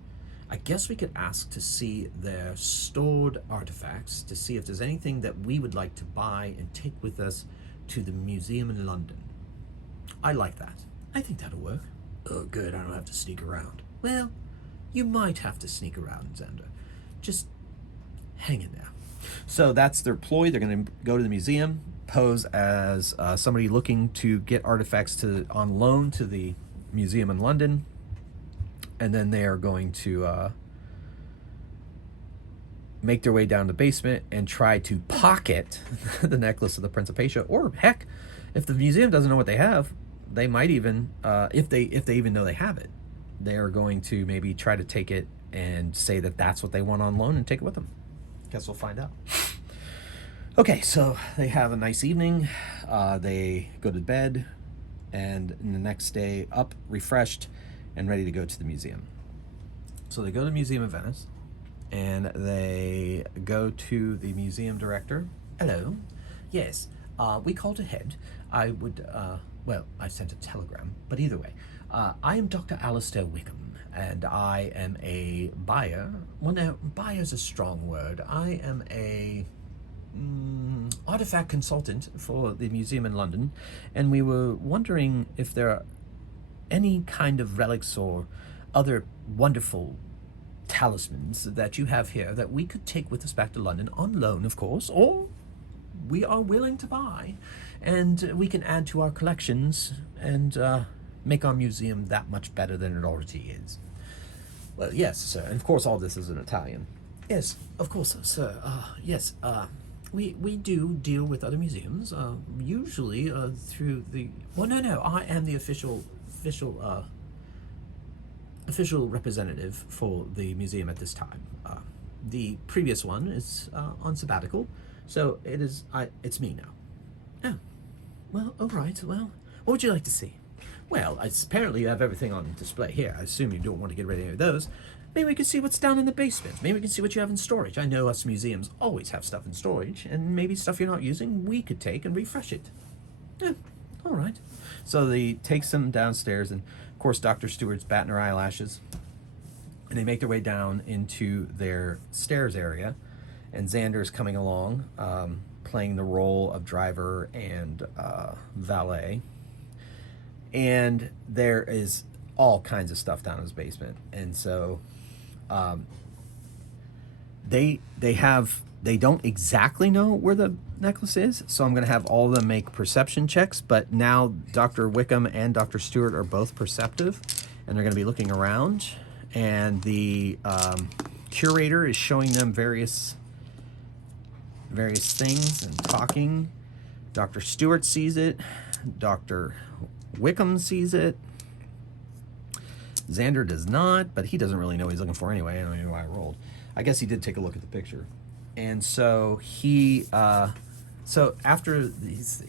I guess we could ask to see their stored artifacts, to see if there's anything that we would like to buy and take with us to the museum in London. I like that. I think that'll work. Oh, good, I don't have to sneak around. Well, you might have to sneak around, Xander. Just hang in there. So that's their ploy. They're going to go to the museum, pose as somebody looking to get artifacts on loan to the museum in London, and then they are going to make their way down the basement and try to pocket the necklace of the Principation. Or heck, if the museum doesn't know what they have, they might even, if they even know they have it, they are going to maybe try to take it and say that that's what they want on loan and take it with them. Guess we'll find out. Okay, so they have a nice evening. They go to bed, and the next day up, refreshed, and ready to go to the museum. So they go to the Museum of Venice, and they go to the museum director. "Hello. Yes, we called ahead. I would, I sent a telegram, but either way, I am Dr. Alistair Wickham, and I am a buyer. Well, no, buyer's a strong word. I am a artifact consultant for the museum in London, and we were wondering if there are any kind of relics or other wonderful talismans that you have here that we could take with us back to London on loan, of course, or we are willing to buy, and we can add to our collections and make our museum that much better than it already is. Well, yes, sir. And of course, all this is in Italian. Yes, of course, sir. Yes, we do deal with other museums, usually through the. Well, no. I am the official representative for the museum at this time. The previous one is on sabbatical, so it's me now. Oh, well, all right. Well, what would you like to see? Well, apparently you have everything on display here. I assume you don't want to get rid of any of those. Maybe we can see what's down in the basement. Maybe we can see what you have in storage. I know us museums always have stuff in storage, and maybe stuff you're not using we could take and refresh it. Yeah, all right. So they takes them downstairs, and of course Dr. Stewart's batting her eyelashes, and they make their way down into their stairs area, and Xander's coming along, playing the role of driver and valet. And there is all kinds of stuff down in his basement, and so they don't exactly know where the necklace is, so I'm going to have all of them make perception checks. But now Dr. Wickham and Dr. Stewart are both perceptive, and they're going to be looking around, and the curator is showing them various things and talking. Dr. Stewart sees it. Dr. Wickham sees it. Xander does not, but he doesn't really know what he's looking for anyway. I don't know why I rolled. I guess he did take a look at the picture. And so so after he's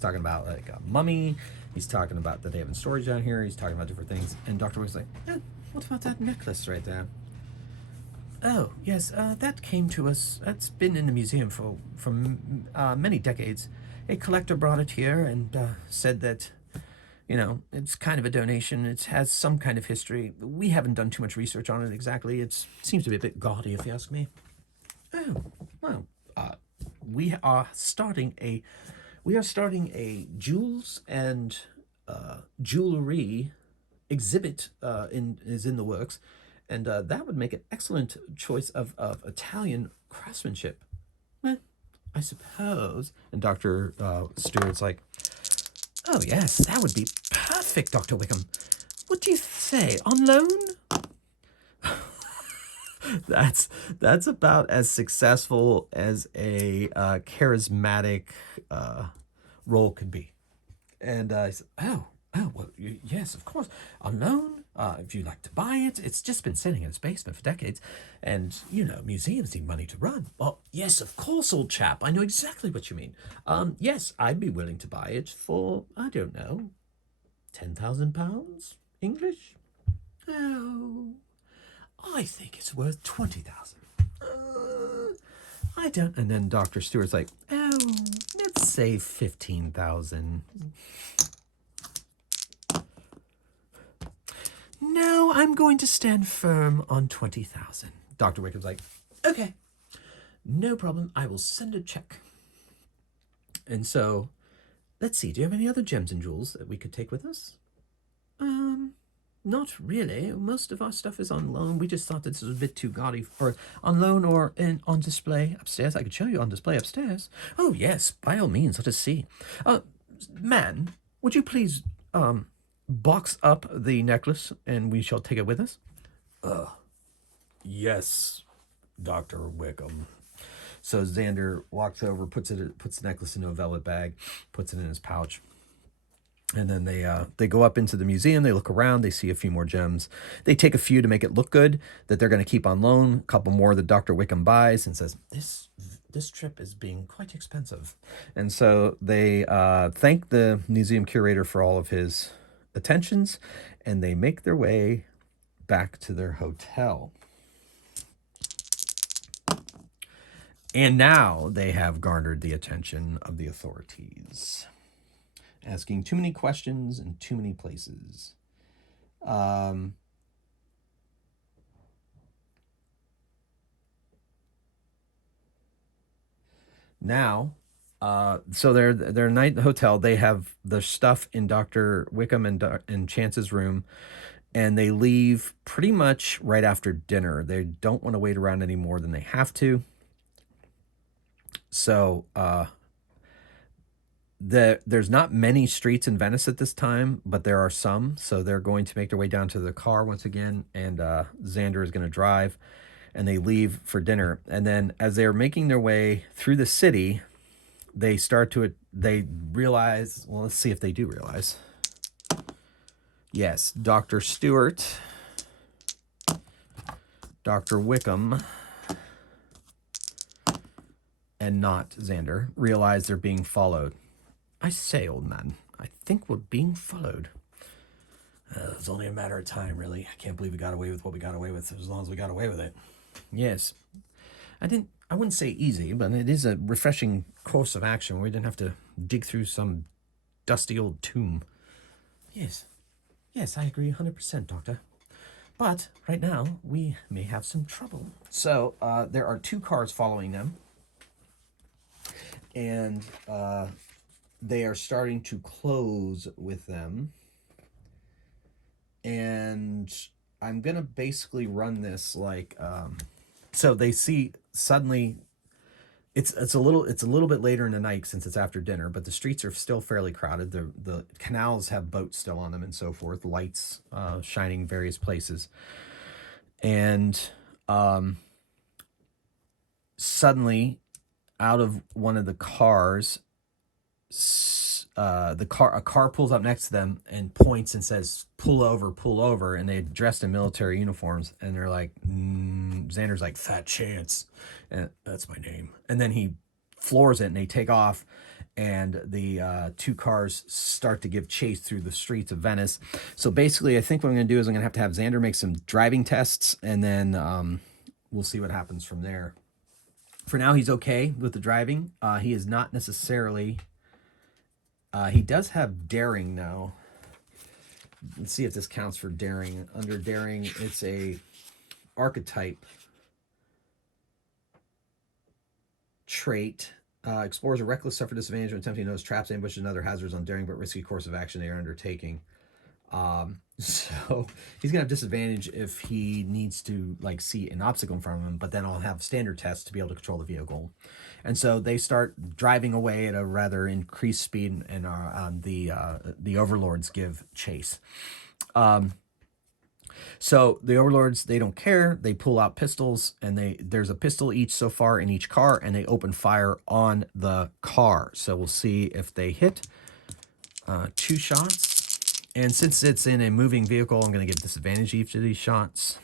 talking about like a mummy, he's talking about that they have in storage down here, he's talking about different things, and Dr. Wick's like, what about that necklace right there? Oh, yes, that came to us. That's been in the museum for many decades. A collector brought it here and said that, it's kind of a donation. It has some kind of history. We haven't done too much research on it exactly. It seems to be a bit gaudy, if you ask me. Oh, well, we are starting a jewels and jewelry exhibit is in the works, and that would make an excellent choice of Italian craftsmanship. Well, I suppose. And Dr. Stewart's like, oh yes, that would be perfect, Dr. Wickham. What do you say, on loan? That's about as successful as a charismatic role could be. And I said, well, yes, of course. On loan, if you'd like to buy it. It's just been sitting in its basement for decades. And, museums need money to run. Well, yes, of course, old chap. I know exactly what you mean. Yes, I'd be willing to buy it for, I don't know, £10,000 English? Oh, I think it's worth 20,000. I don't. And then Dr. Stewart's like, oh, let's say 15,000. No, I'm going to stand firm on 20,000. Dr. Wickham's like, okay, no problem. I will send a check. And so, let's see. Do you have any other gems and jewels that we could take with us? Not really. Most of our stuff is on loan. We just thought this was a bit too gaudy for on loan or on display upstairs. I could show you on display upstairs. Oh yes, by all means. Let us see. Man, would you please box up the necklace and we shall take it with us? Yes, Dr. Wickham. So Xander walks over, puts the necklace into a velvet bag, puts it in his pouch. And then they go up into the museum. They look around. They see a few more gems. They take a few to make it look good that they're going to keep on loan. A couple more that Dr. Wickham buys and says, this trip is being quite expensive. And so they thank the museum curator for all of his attentions, and they make their way back to their hotel. And now they have garnered the attention of the authorities, asking too many questions in too many places. So their night in the hotel, they have the stuff in Dr. Wickham and Chance's room, and they leave pretty much right after dinner. They don't want to wait around any more than they have to. So there's not many streets in Venice at this time, but there are some. So they're going to make their way down to the car once again, and Xander is going to drive, and they leave for dinner. And then as they're making their way through the city, they realize, well, let's see if they do realize. Yes, Dr. Stewart, Dr. Wickham, and not Xander realize they're being followed. I say, old man, I think we're being followed. It's only a matter of time, really. I can't believe we got away with what we got away with, as long as we got away with it. Yes. I wouldn't say easy, but it is a refreshing course of action where we didn't have to dig through some dusty old tomb. Yes. Yes, I agree 100%, Doctor. But right now, we may have some trouble. So, there are 2 cars following them. And they are starting to close with them. And I'm going to basically run this like... so they see suddenly... It's a little bit later in the night since it's after dinner, but the streets are still fairly crowded. The canals have boats still on them and so forth, lights shining various places. And suddenly, out of one of the cars, a car pulls up next to them and points and says, pull over, and they're dressed in military uniforms, and they're like, Xander's like, fat chance, and that's my name, and then he floors it, and they take off, and the 2 cars start to give chase through the streets of Venice. So basically, I think what I'm going to do is I'm going to have Xander make some driving tests, and then we'll see what happens from there. For now, he's okay with the driving. He is not necessarily... he does have daring now. Let's see if this counts for daring. Under daring, it's a archetype trait. Explores a reckless, suffer disadvantage when attempting to notice traps, ambushes, and other hazards on daring but risky course of action they are undertaking. So he's gonna have disadvantage if he needs to like see an obstacle in front of him, but then I'll have standard tests to be able to control the vehicle. And so they start driving away at a rather increased speed, and the overlords give chase. So the overlords, they don't care. They pull out pistols, and there's a pistol each so far in each car, and they open fire on the car. So we'll see if they hit. 2 shots. And since it's in a moving vehicle, I'm going to give disadvantage each of these shots.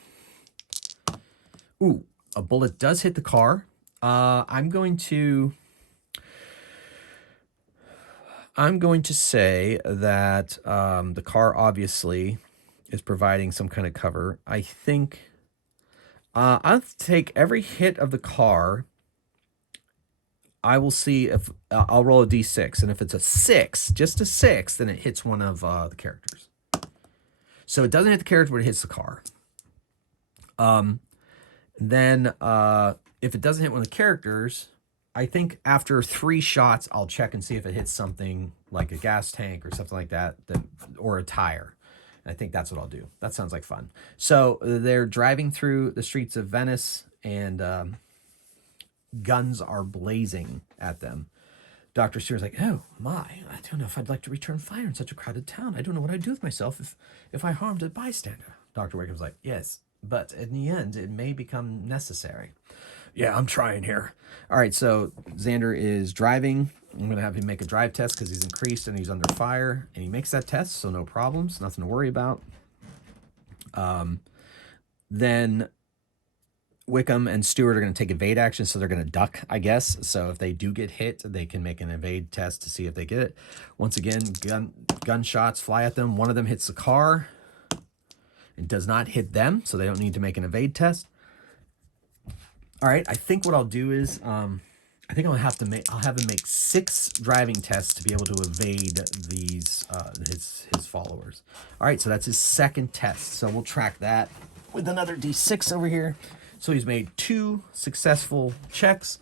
Ooh, a bullet does hit the car. I'm going to say that the car obviously is providing some kind of cover. I think I'll take every hit of the car. I will see if I'll roll a d6, and if it's a 6, just a 6, then it hits one of the characters. So it doesn't hit the character, but it hits the car. Then if it doesn't hit one of the characters, I think after 3 shots, I'll check and see if it hits something like a gas tank or something like that, or a tire. And I think that's what I'll do. That sounds like fun. So they're driving through the streets of Venice, and guns are blazing at them. Dr. Stewart's like, oh my, I don't know if I'd like to return fire in such a crowded town. I don't know what I'd do with myself if I harmed a bystander. Dr. Wickham's like, yes, but in the end, it may become necessary. Yeah, I'm trying here. All right, so Xander is driving. I'm going to have him make a drive test because he's increased and he's under fire. And he makes that test, so no problems, nothing to worry about. Then Wickham and Stewart are going to take evade action, so they're going to duck, I guess. So if they do get hit, they can make an evade test to see if they get it. Once again, gunshots fly at them. One of them hits the car. It does not hit them, so they don't need to make an evade test. All right, I think what I'll do is, I think I'll have him make 6 driving tests to be able to evade these his followers. All right, so that's his second test. So we'll track that with another d6 over here. So he's made 2 successful checks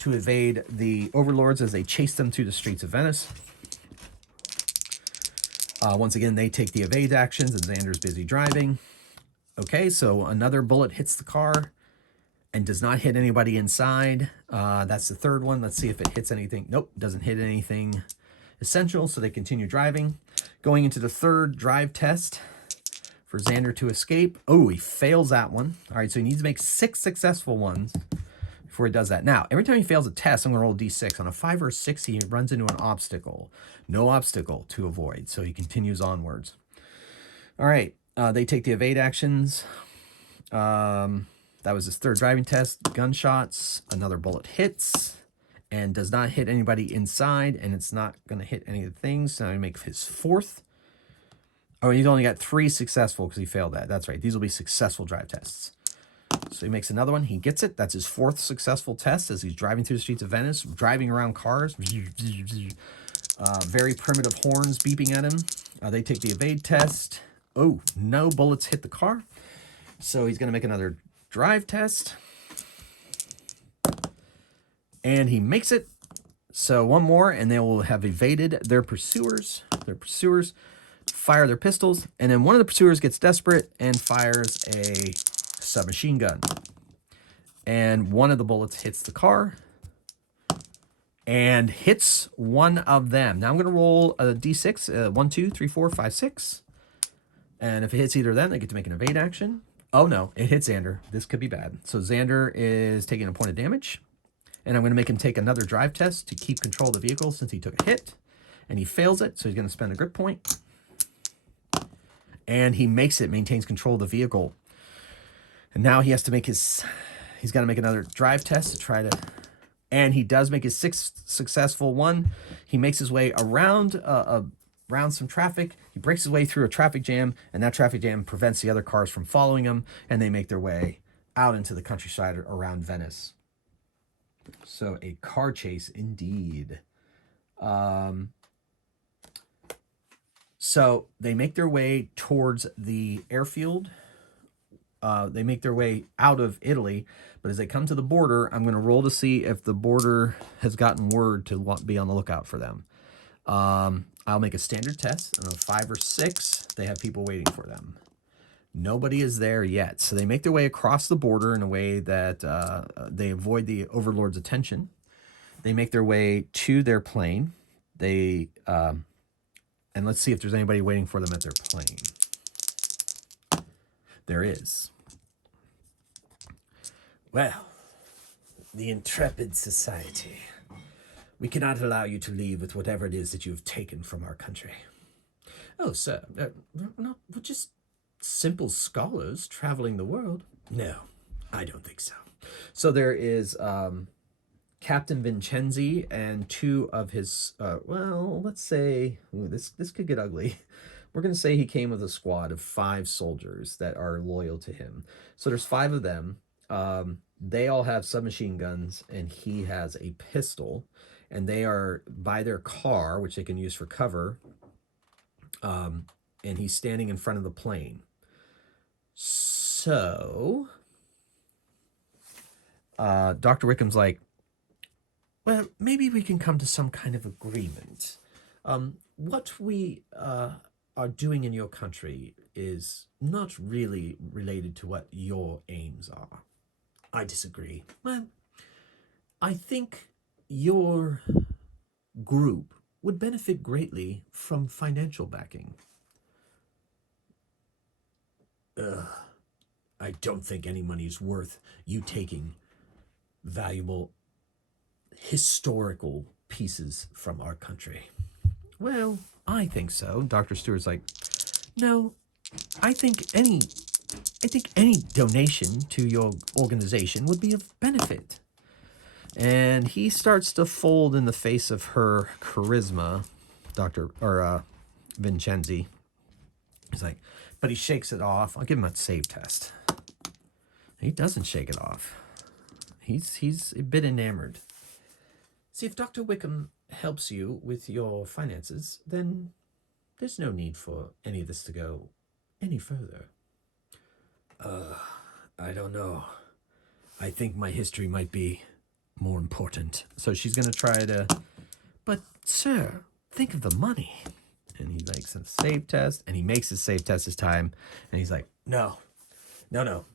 to evade the overlords as they chase them through the streets of Venice. Once again, they take the evade actions, and Xander's busy driving. Okay, so another bullet hits the car and does not hit anybody inside. That's the third one. Let's see if it hits anything. Nope, doesn't hit anything essential, so they continue driving. Going into the third drive test for Xander to escape. Oh, he fails that one. All right, so he needs to make 6 successful ones before he does that. Now, every time he fails a test, I'm going to roll a d6. On a 5 or a 6, he runs into an obstacle. No obstacle to avoid, so he continues onwards. All right, they take the evade actions. That was his third driving test. Gunshots. Another bullet hits and does not hit anybody inside, and it's not going to hit any of the things. So I make his fourth. Oh, he's only got 3 successful because he failed that. That's right. These will be successful drive tests. So he makes another one. He gets it. That's his 4th successful test as he's driving through the streets of Venice, driving around cars. Very primitive horns beeping at him. They take the evade test. Oh, no bullets hit the car. So he's going to make another drive test. And he makes it. So one more, and they will have evaded their pursuers. Their pursuers fire their pistols, and then one of the pursuers gets desperate and fires a submachine gun. And one of the bullets hits the car and hits one of them. Now I'm going to roll a d6, 1, 2, 3, 4, 5, 6. And if it hits either of them, they get to make an evade action. Oh no, it hits Xander. This could be bad. So Xander is taking a point of damage. And I'm going to make him take another drive test to keep control of the vehicle since he took a hit. And he fails it, so he's going to spend a grip point. And he makes it, maintains control of the vehicle. And now he has to make he's got to make another drive test to try to, and he does make his 6th successful one. He makes his way around some traffic. He breaks his way through a traffic jam, and that traffic jam prevents the other cars from following him, and they make their way out into the countryside around Venice. So a car chase indeed. So they make their way towards the airfield. They make their way out of Italy, but as they come to the border, I'm going to roll to see if the border has gotten word to be on the lookout for them. I'll make a standard test, and on a 5 or 6, they have people waiting for them. Nobody is there yet, so they make their way across the border in a way that they avoid the overlord's attention. They make their way to their plane. And let's see if there's anybody waiting for them at their plane. There is. Well, the Intrepid Society. We cannot allow you to leave with whatever it is that you've taken from our country. Oh, sir, we're just simple scholars traveling the world. No, I don't think so. So there is Captain Vincenzi and 2 of his, well, let's say, this could get ugly. We're going to say he came with a squad of 5 soldiers that are loyal to him. So there's 5 of them. They all have submachine guns, and he has a pistol. And they are by their car, which they can use for cover. And he's standing in front of the plane. So Dr. Wickham's like, well, maybe we can come to some kind of agreement. What we are doing in your country is not really related to what your aims are. I disagree. Well, I think your group would benefit greatly from financial backing. I don't think any money is worth you taking valuable historical pieces from our country. Well, I think so. Dr. Stewart's like, no, I think any donation to your organization would be of benefit. And he starts to fold in the face of her charisma, Vincenzi. He's like, but he shakes it off. I'll give him a save test. He doesn't shake it off. He's a bit enamored. See, if Dr. Wickham helps you with your finances, then there's no need for any of this to go any further. I don't know. I think my history might be more important. So she's going to try to, but sir, think of the money. And he makes a save test, and he makes his save test this time. And he's like, no.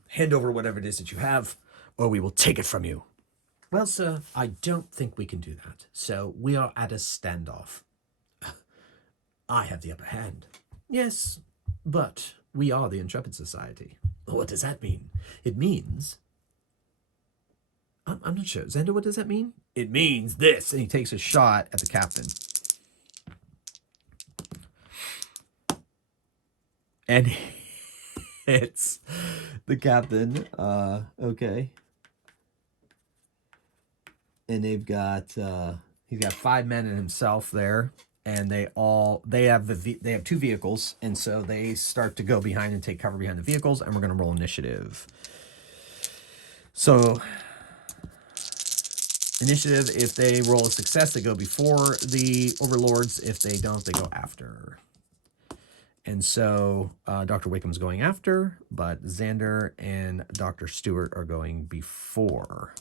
Hand over whatever it is that you have, or we will take it from you. Well, sir, I don't think we can do that. So we are at a standoff. I have the upper hand. Yes, but we are the Intrepid Society. What does that mean? It means... I'm not sure. Xander, what does that mean? It means this. And he takes a shot at the captain. And hits the captain. Okay. And they've got... he's got 5 men and himself there. And they have 2 vehicles, and so they start to go behind and take cover behind the vehicles, and we're going to roll initiative. So initiative, if they roll a success, they go before the overlords. If they don't, they go after. And so Dr. Wickham's going after, but Xander and Dr. Stewart are going before.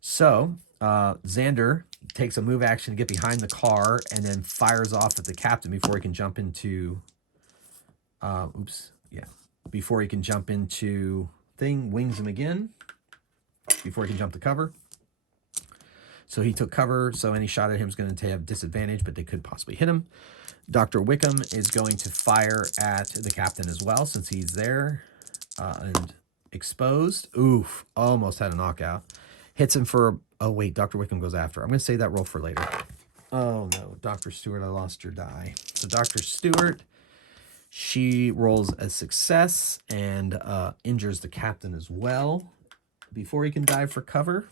So Xander takes a move action to get behind the car and then fires off at the captain before he can jump into... before he can jump into thing, wings him again before he can jump to cover. So he took cover, so any shot at him is going to have disadvantage, but they could possibly hit him. Dr. Wickham is going to fire at the captain as well, since he's there and exposed. Oof, almost had a knockout. Hits him for... Oh, wait, Dr. Wickham goes after. I'm going to save that roll for later. Oh, no, Dr. Stewart, I lost your die. So Dr. Stewart, she rolls a success and injures the captain as well before he can dive for cover.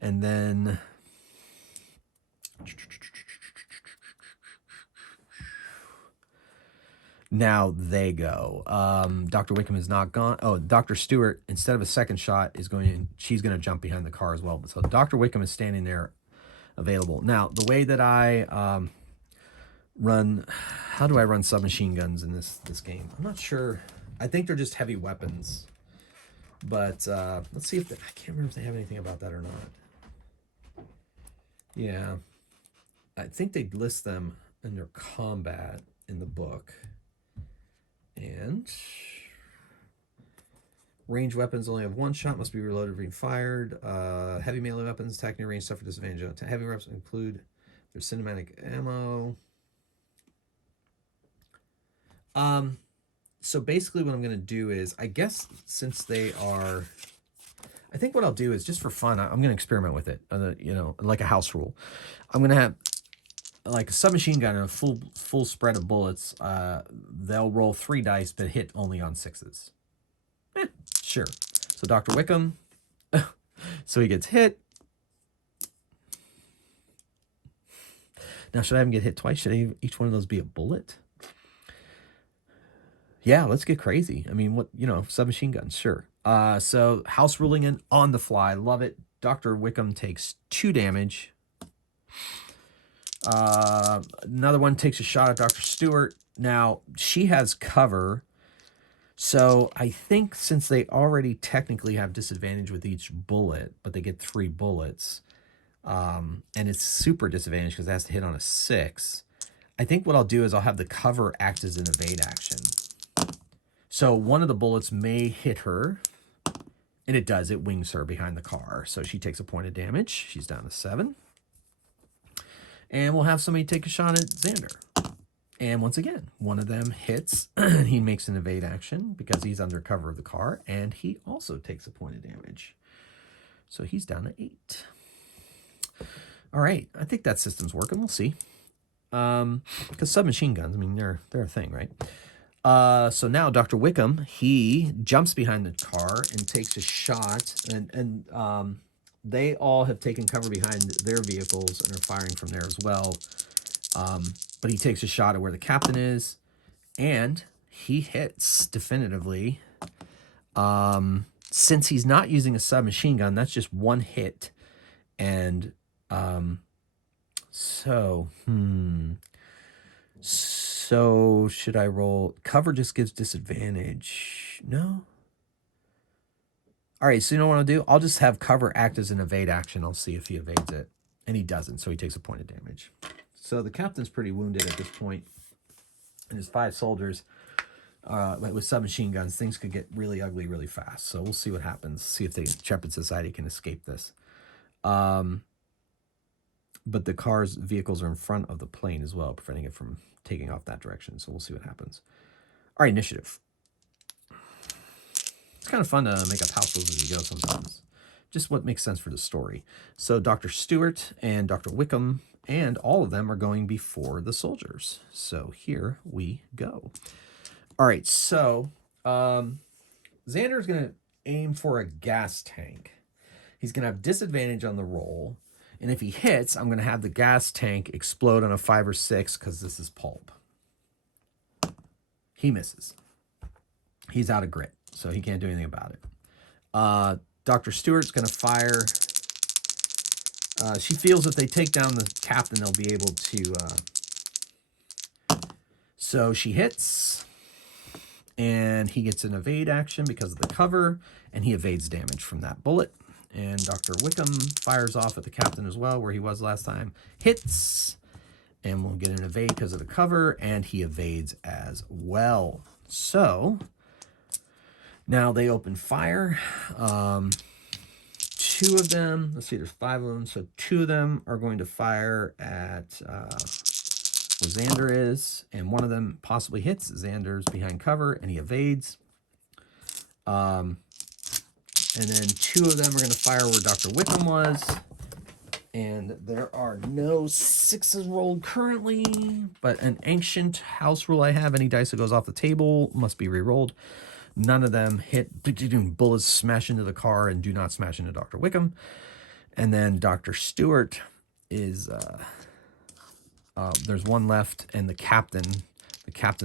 And then... Now they go. Dr. Wickham is not gone. Oh, Dr. Stewart, instead of a second shot, she's going to jump behind the car as well. So Dr. Wickham is standing there available. Now, the way that I run... How do I run submachine guns in this game? I'm not sure. I think they're just heavy weapons. But let's see if... I can't remember if they have anything about that or not. Yeah. I think they list them in their combat in the book. And range weapons only have 1 shot, must be reloaded, being fired. Heavy melee weapons, attack near range, suffer disadvantage. Heavy weapons include their cinematic ammo. So basically what I'm going to do is, I guess since they are... I think what I'll do is, just for fun, I'm going to experiment with it, like a house rule. I'm going to have like a submachine gun and a full spread of bullets. They'll roll 3 dice, but hit only on 6s. Sure. So Dr. Wickham, so he gets hit. Now, should I have him get hit twice? Should each one of those be a bullet? Yeah, let's get crazy. I mean, submachine guns, sure. So house ruling in on the fly. Love it. Dr. Wickham takes 2 damage. Another one takes a shot at Dr. Stewart. Now, she has cover. So I think since they already technically have disadvantage with each bullet, but they get 3 bullets, and it's super disadvantage because it has to hit on a 6, I think what I'll do is I'll have the cover act as an evade action. So one of the bullets may hit her, and it does. It wings her behind the car. So she takes a point of damage. She's down to 7. And we'll have somebody take a shot at Xander. And once again, one of them hits. He makes an evade action because he's under cover of the car. And he also takes a point of damage. So he's down to 8. All right. I think that system's working. We'll see. Because submachine guns, I mean, they're a thing, right? So now Dr. Wickham, he jumps behind the car and takes a shot. And they all have taken cover behind their vehicles and are firing from there as well. But he takes a shot at where the captain is, and he hits definitively. Since he's not using a submachine gun, that's just 1 hit. And so should I roll? Cover just gives disadvantage. No? All right, so you know what I'll do? I'll just have cover act as an evade action. I'll see if he evades it. And he doesn't, so he takes a point of damage. So the captain's pretty wounded at this point. And his 5 soldiers, with submachine guns, things could get really ugly really fast. So we'll see what happens. See if the Intrepid Society can escape this. but the vehicles are in front of the plane as well, preventing it from taking off that direction. So we'll see what happens. All right, initiative. It's kind of fun to make up house rules as you go sometimes. Just what makes sense for the story. So Dr. Stewart and Dr. Wickham and all of them are going before the soldiers. So here we go. All right, so Xander is going to aim for a gas tank. He's going to have disadvantage on the roll. And if he hits, I'm going to have the gas tank explode on a 5 or 6 because this is Pulp. He misses. He's out of grit, so he can't do anything about it. Dr. Stewart's going to fire. She feels if they take down the captain, they'll be able to... So she hits, and he gets an evade action because of the cover, and he evades damage from that bullet. And Dr. Wickham fires off at the captain as well, where he was last time. Hits, and we'll get an evade because of the cover, and he evades as well. So now they open fire. 2 of them, let's see, there's 5 of them. So 2 of them are going to fire at where Xander is, and one of them possibly hits. Xander's behind cover, and he evades. And then 2 of them are going to fire where Dr. Wickham was. And there are no 6s rolled currently, but an ancient house rule I have, any dice that goes off the table must be re-rolled. None of them hit. Bullets smash into the car and do not smash into Dr. Wickham. And then Dr. Stewart is... there's 1 left, and the captain's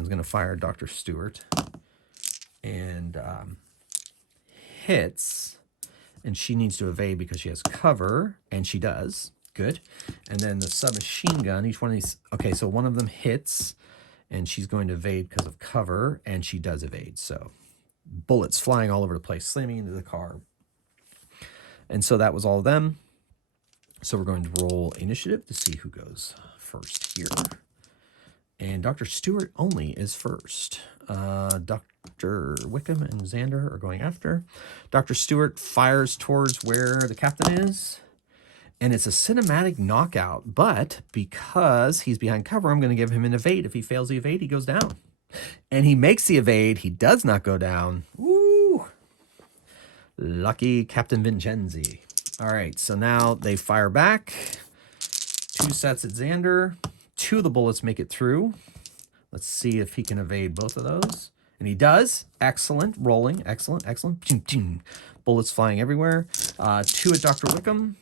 going to fire Dr. Stewart. And... hits, and she needs to evade because she has cover, and she does. Good. And then the submachine gun, each one of these... Okay, so one of them hits, and she's going to evade because of cover, and she does evade. So bullets flying all over the place, slamming into the car. And so that was all of them. So we're going to roll initiative to see who goes first here. And Dr. Stewart only is first. Dr. Wickham and Xander are going after. Dr. Stewart fires towards where the captain is. And it's a cinematic knockout. But because he's behind cover, I'm going to give him an evade. If he fails the evade, he goes down. And he makes the evade. He does not go down. Woo! Lucky Captain Vincenzi. All right, so now they fire back. 2 sets at Xander. 2 of the bullets make it through. Let's see if he can evade both of those. And he does. Excellent. Rolling. Excellent. Excellent. Bullets flying everywhere. 2 at Dr. Wickham.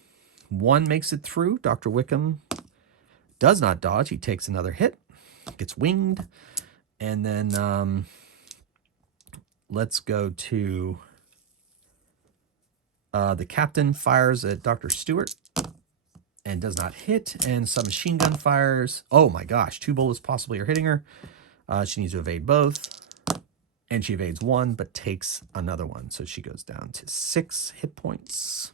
1 makes it through. Dr. Wickham does not dodge. He takes another hit. Gets winged. And then let's go to the captain fires at Dr. Stewart and does not hit. And submachine gun fires. Oh my gosh. 2 bullets possibly are hitting her. She needs to evade both. And she evades 1, but takes another one. So she goes down to 6 hit points.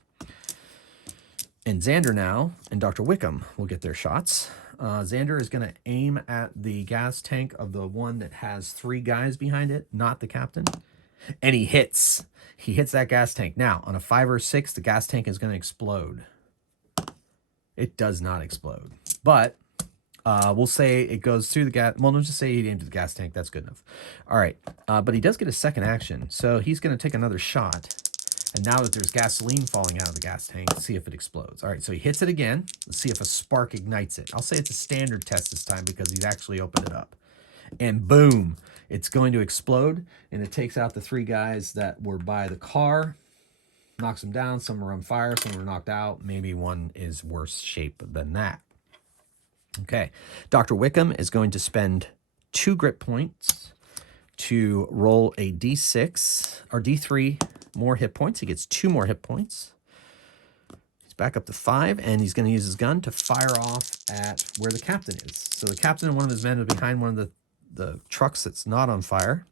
And Xander now and Dr. Wickham will get their shots. Xander is going to aim at the gas tank of the one that has 3 guys behind it, not the captain. And he hits. He hits that gas tank. Now, on a 5 or 6, the gas tank is going to explode. It does not explode. But we'll say it goes through the gas. Well, let's just say he aimed at the gas tank. That's good enough. All right. But he does get a second action. So he's going to take another shot. And now that there's gasoline falling out of the gas tank, see if it explodes. All right, so he hits it again. Let's see if a spark ignites it. I'll say it's a standard test this time because he's actually opened it up. And boom, it's going to explode. And it takes out the 3 guys that were by the car. Knocks them down. Some are on fire. Some are knocked out. Maybe one is worse shape than that. Okay, Dr. Wickham is going to spend 2 grit points to roll a D6 or D3 more hit points. He gets 2 more hit points. He's back up to 5, and he's going to use his gun to fire off at where the captain is. So the captain and one of his men are behind one of the trucks that's not on fire.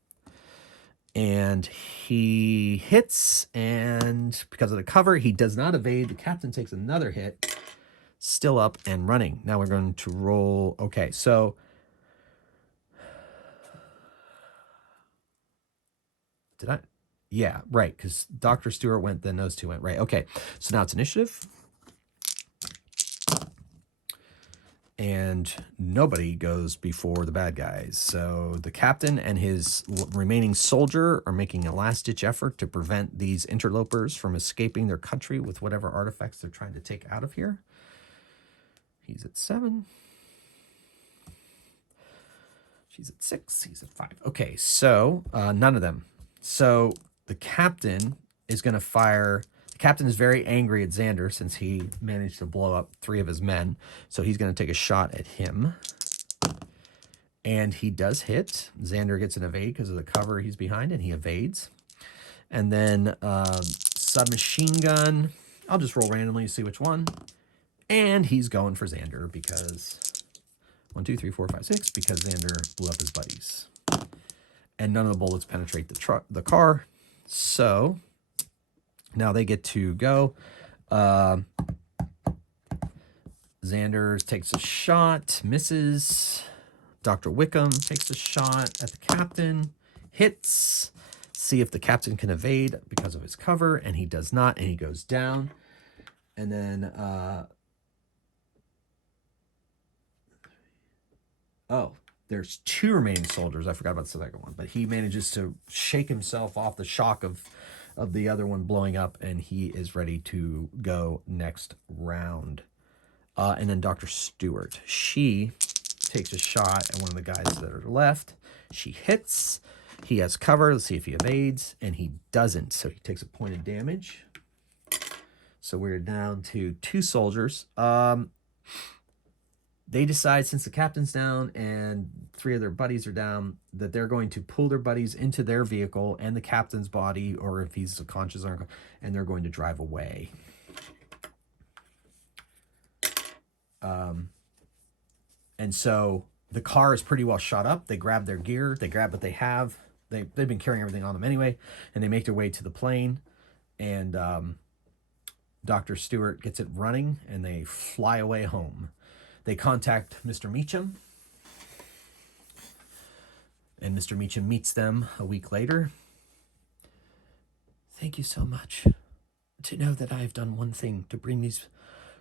And he hits, and because of the cover, he does not evade. The captain takes another hit, still up and running. Now we're going to roll. Okay, so did I? Yeah, right, because Dr. Stewart went, then those 2 went. Right, okay. So now it's initiative. and nobody goes before the bad guys. So the captain and his remaining soldier are making a last-ditch effort to prevent these interlopers from escaping their country with whatever artifacts they're trying to take out of here. He's at 7. She's at 6. He's at 5. Okay, so none of them. So the captain is going to fire. The captain is very angry at Xander since he managed to blow up 3 of his men. So he's going to take a shot at him. And he does hit. Xander gets an evade because of the cover he's behind, and he evades. And then submachine gun. I'll just roll randomly to see which one. And he's going for Xander because 1, 2, 3, 4, 5, 6, because Xander blew up his buddies. And none of the bullets penetrate the car. So now they get to go. Xander takes a shot, misses. Dr. Wickham takes a shot at the captain, hits. See if the captain can evade because of his cover, and he does not, and he goes down. And then, there's 2 remaining soldiers. I forgot about the second one, but he manages to shake himself off the shock of the other one blowing up, and he is ready to go next round. And then Dr. Stewart, she takes a shot at one of the guys that are left. She hits. He has cover. Let's see if he evades, and he doesn't. So he takes a point of damage. So we're down to 2 soldiers. They decide, since the captain's down and 3 of their buddies are down, that they're going to pull their buddies into their vehicle and the captain's body, or if he's conscious, and they're going to drive away. And so the car is pretty well shot up. They grab their gear. They grab what they have. They've been carrying everything on them anyway, and they make their way to the plane. And Dr. Stewart gets it running, and they fly away home. They contact Mr. Meacham, and Mr. Meacham meets them a week later. Thank you so much to know that I have done one thing to bring these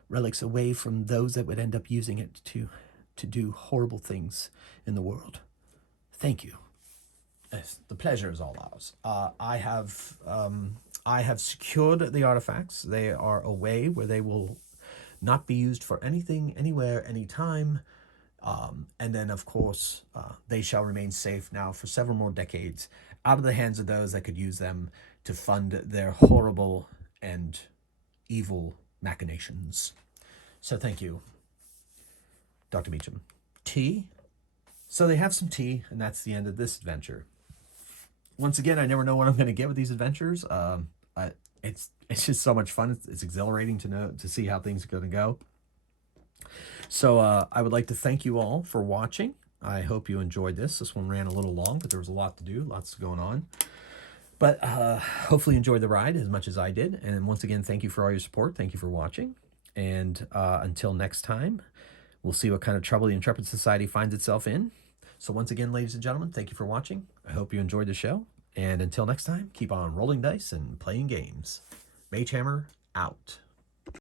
relics away from those that would end up using it to do horrible things in the world. Thank you. Yes, the pleasure is all ours. I have secured the artifacts. They are away where they will not be used for anything, anywhere, anytime. And then, of course, they shall remain safe now for several more decades out of the hands of those that could use them to fund their horrible and evil machinations. So thank you, Dr. Meacham. Tea? So they have some tea, and that's the end of this adventure. Once again, I never know what I'm going to get with these adventures. It's just so much fun. It's exhilarating to see how things are going to go. So I would like to thank you all for watching. I hope you enjoyed this. This one ran a little long, but there was a lot to do, lots going on. But hopefully you enjoyed the ride as much as I did. And once again, thank you for all your support. Thank you for watching. And until next time, we'll see what kind of trouble the Intrepid Society finds itself in. So once again, ladies and gentlemen, thank you for watching. I hope you enjoyed the show. And until next time, keep on rolling dice and playing games. Magehammer out.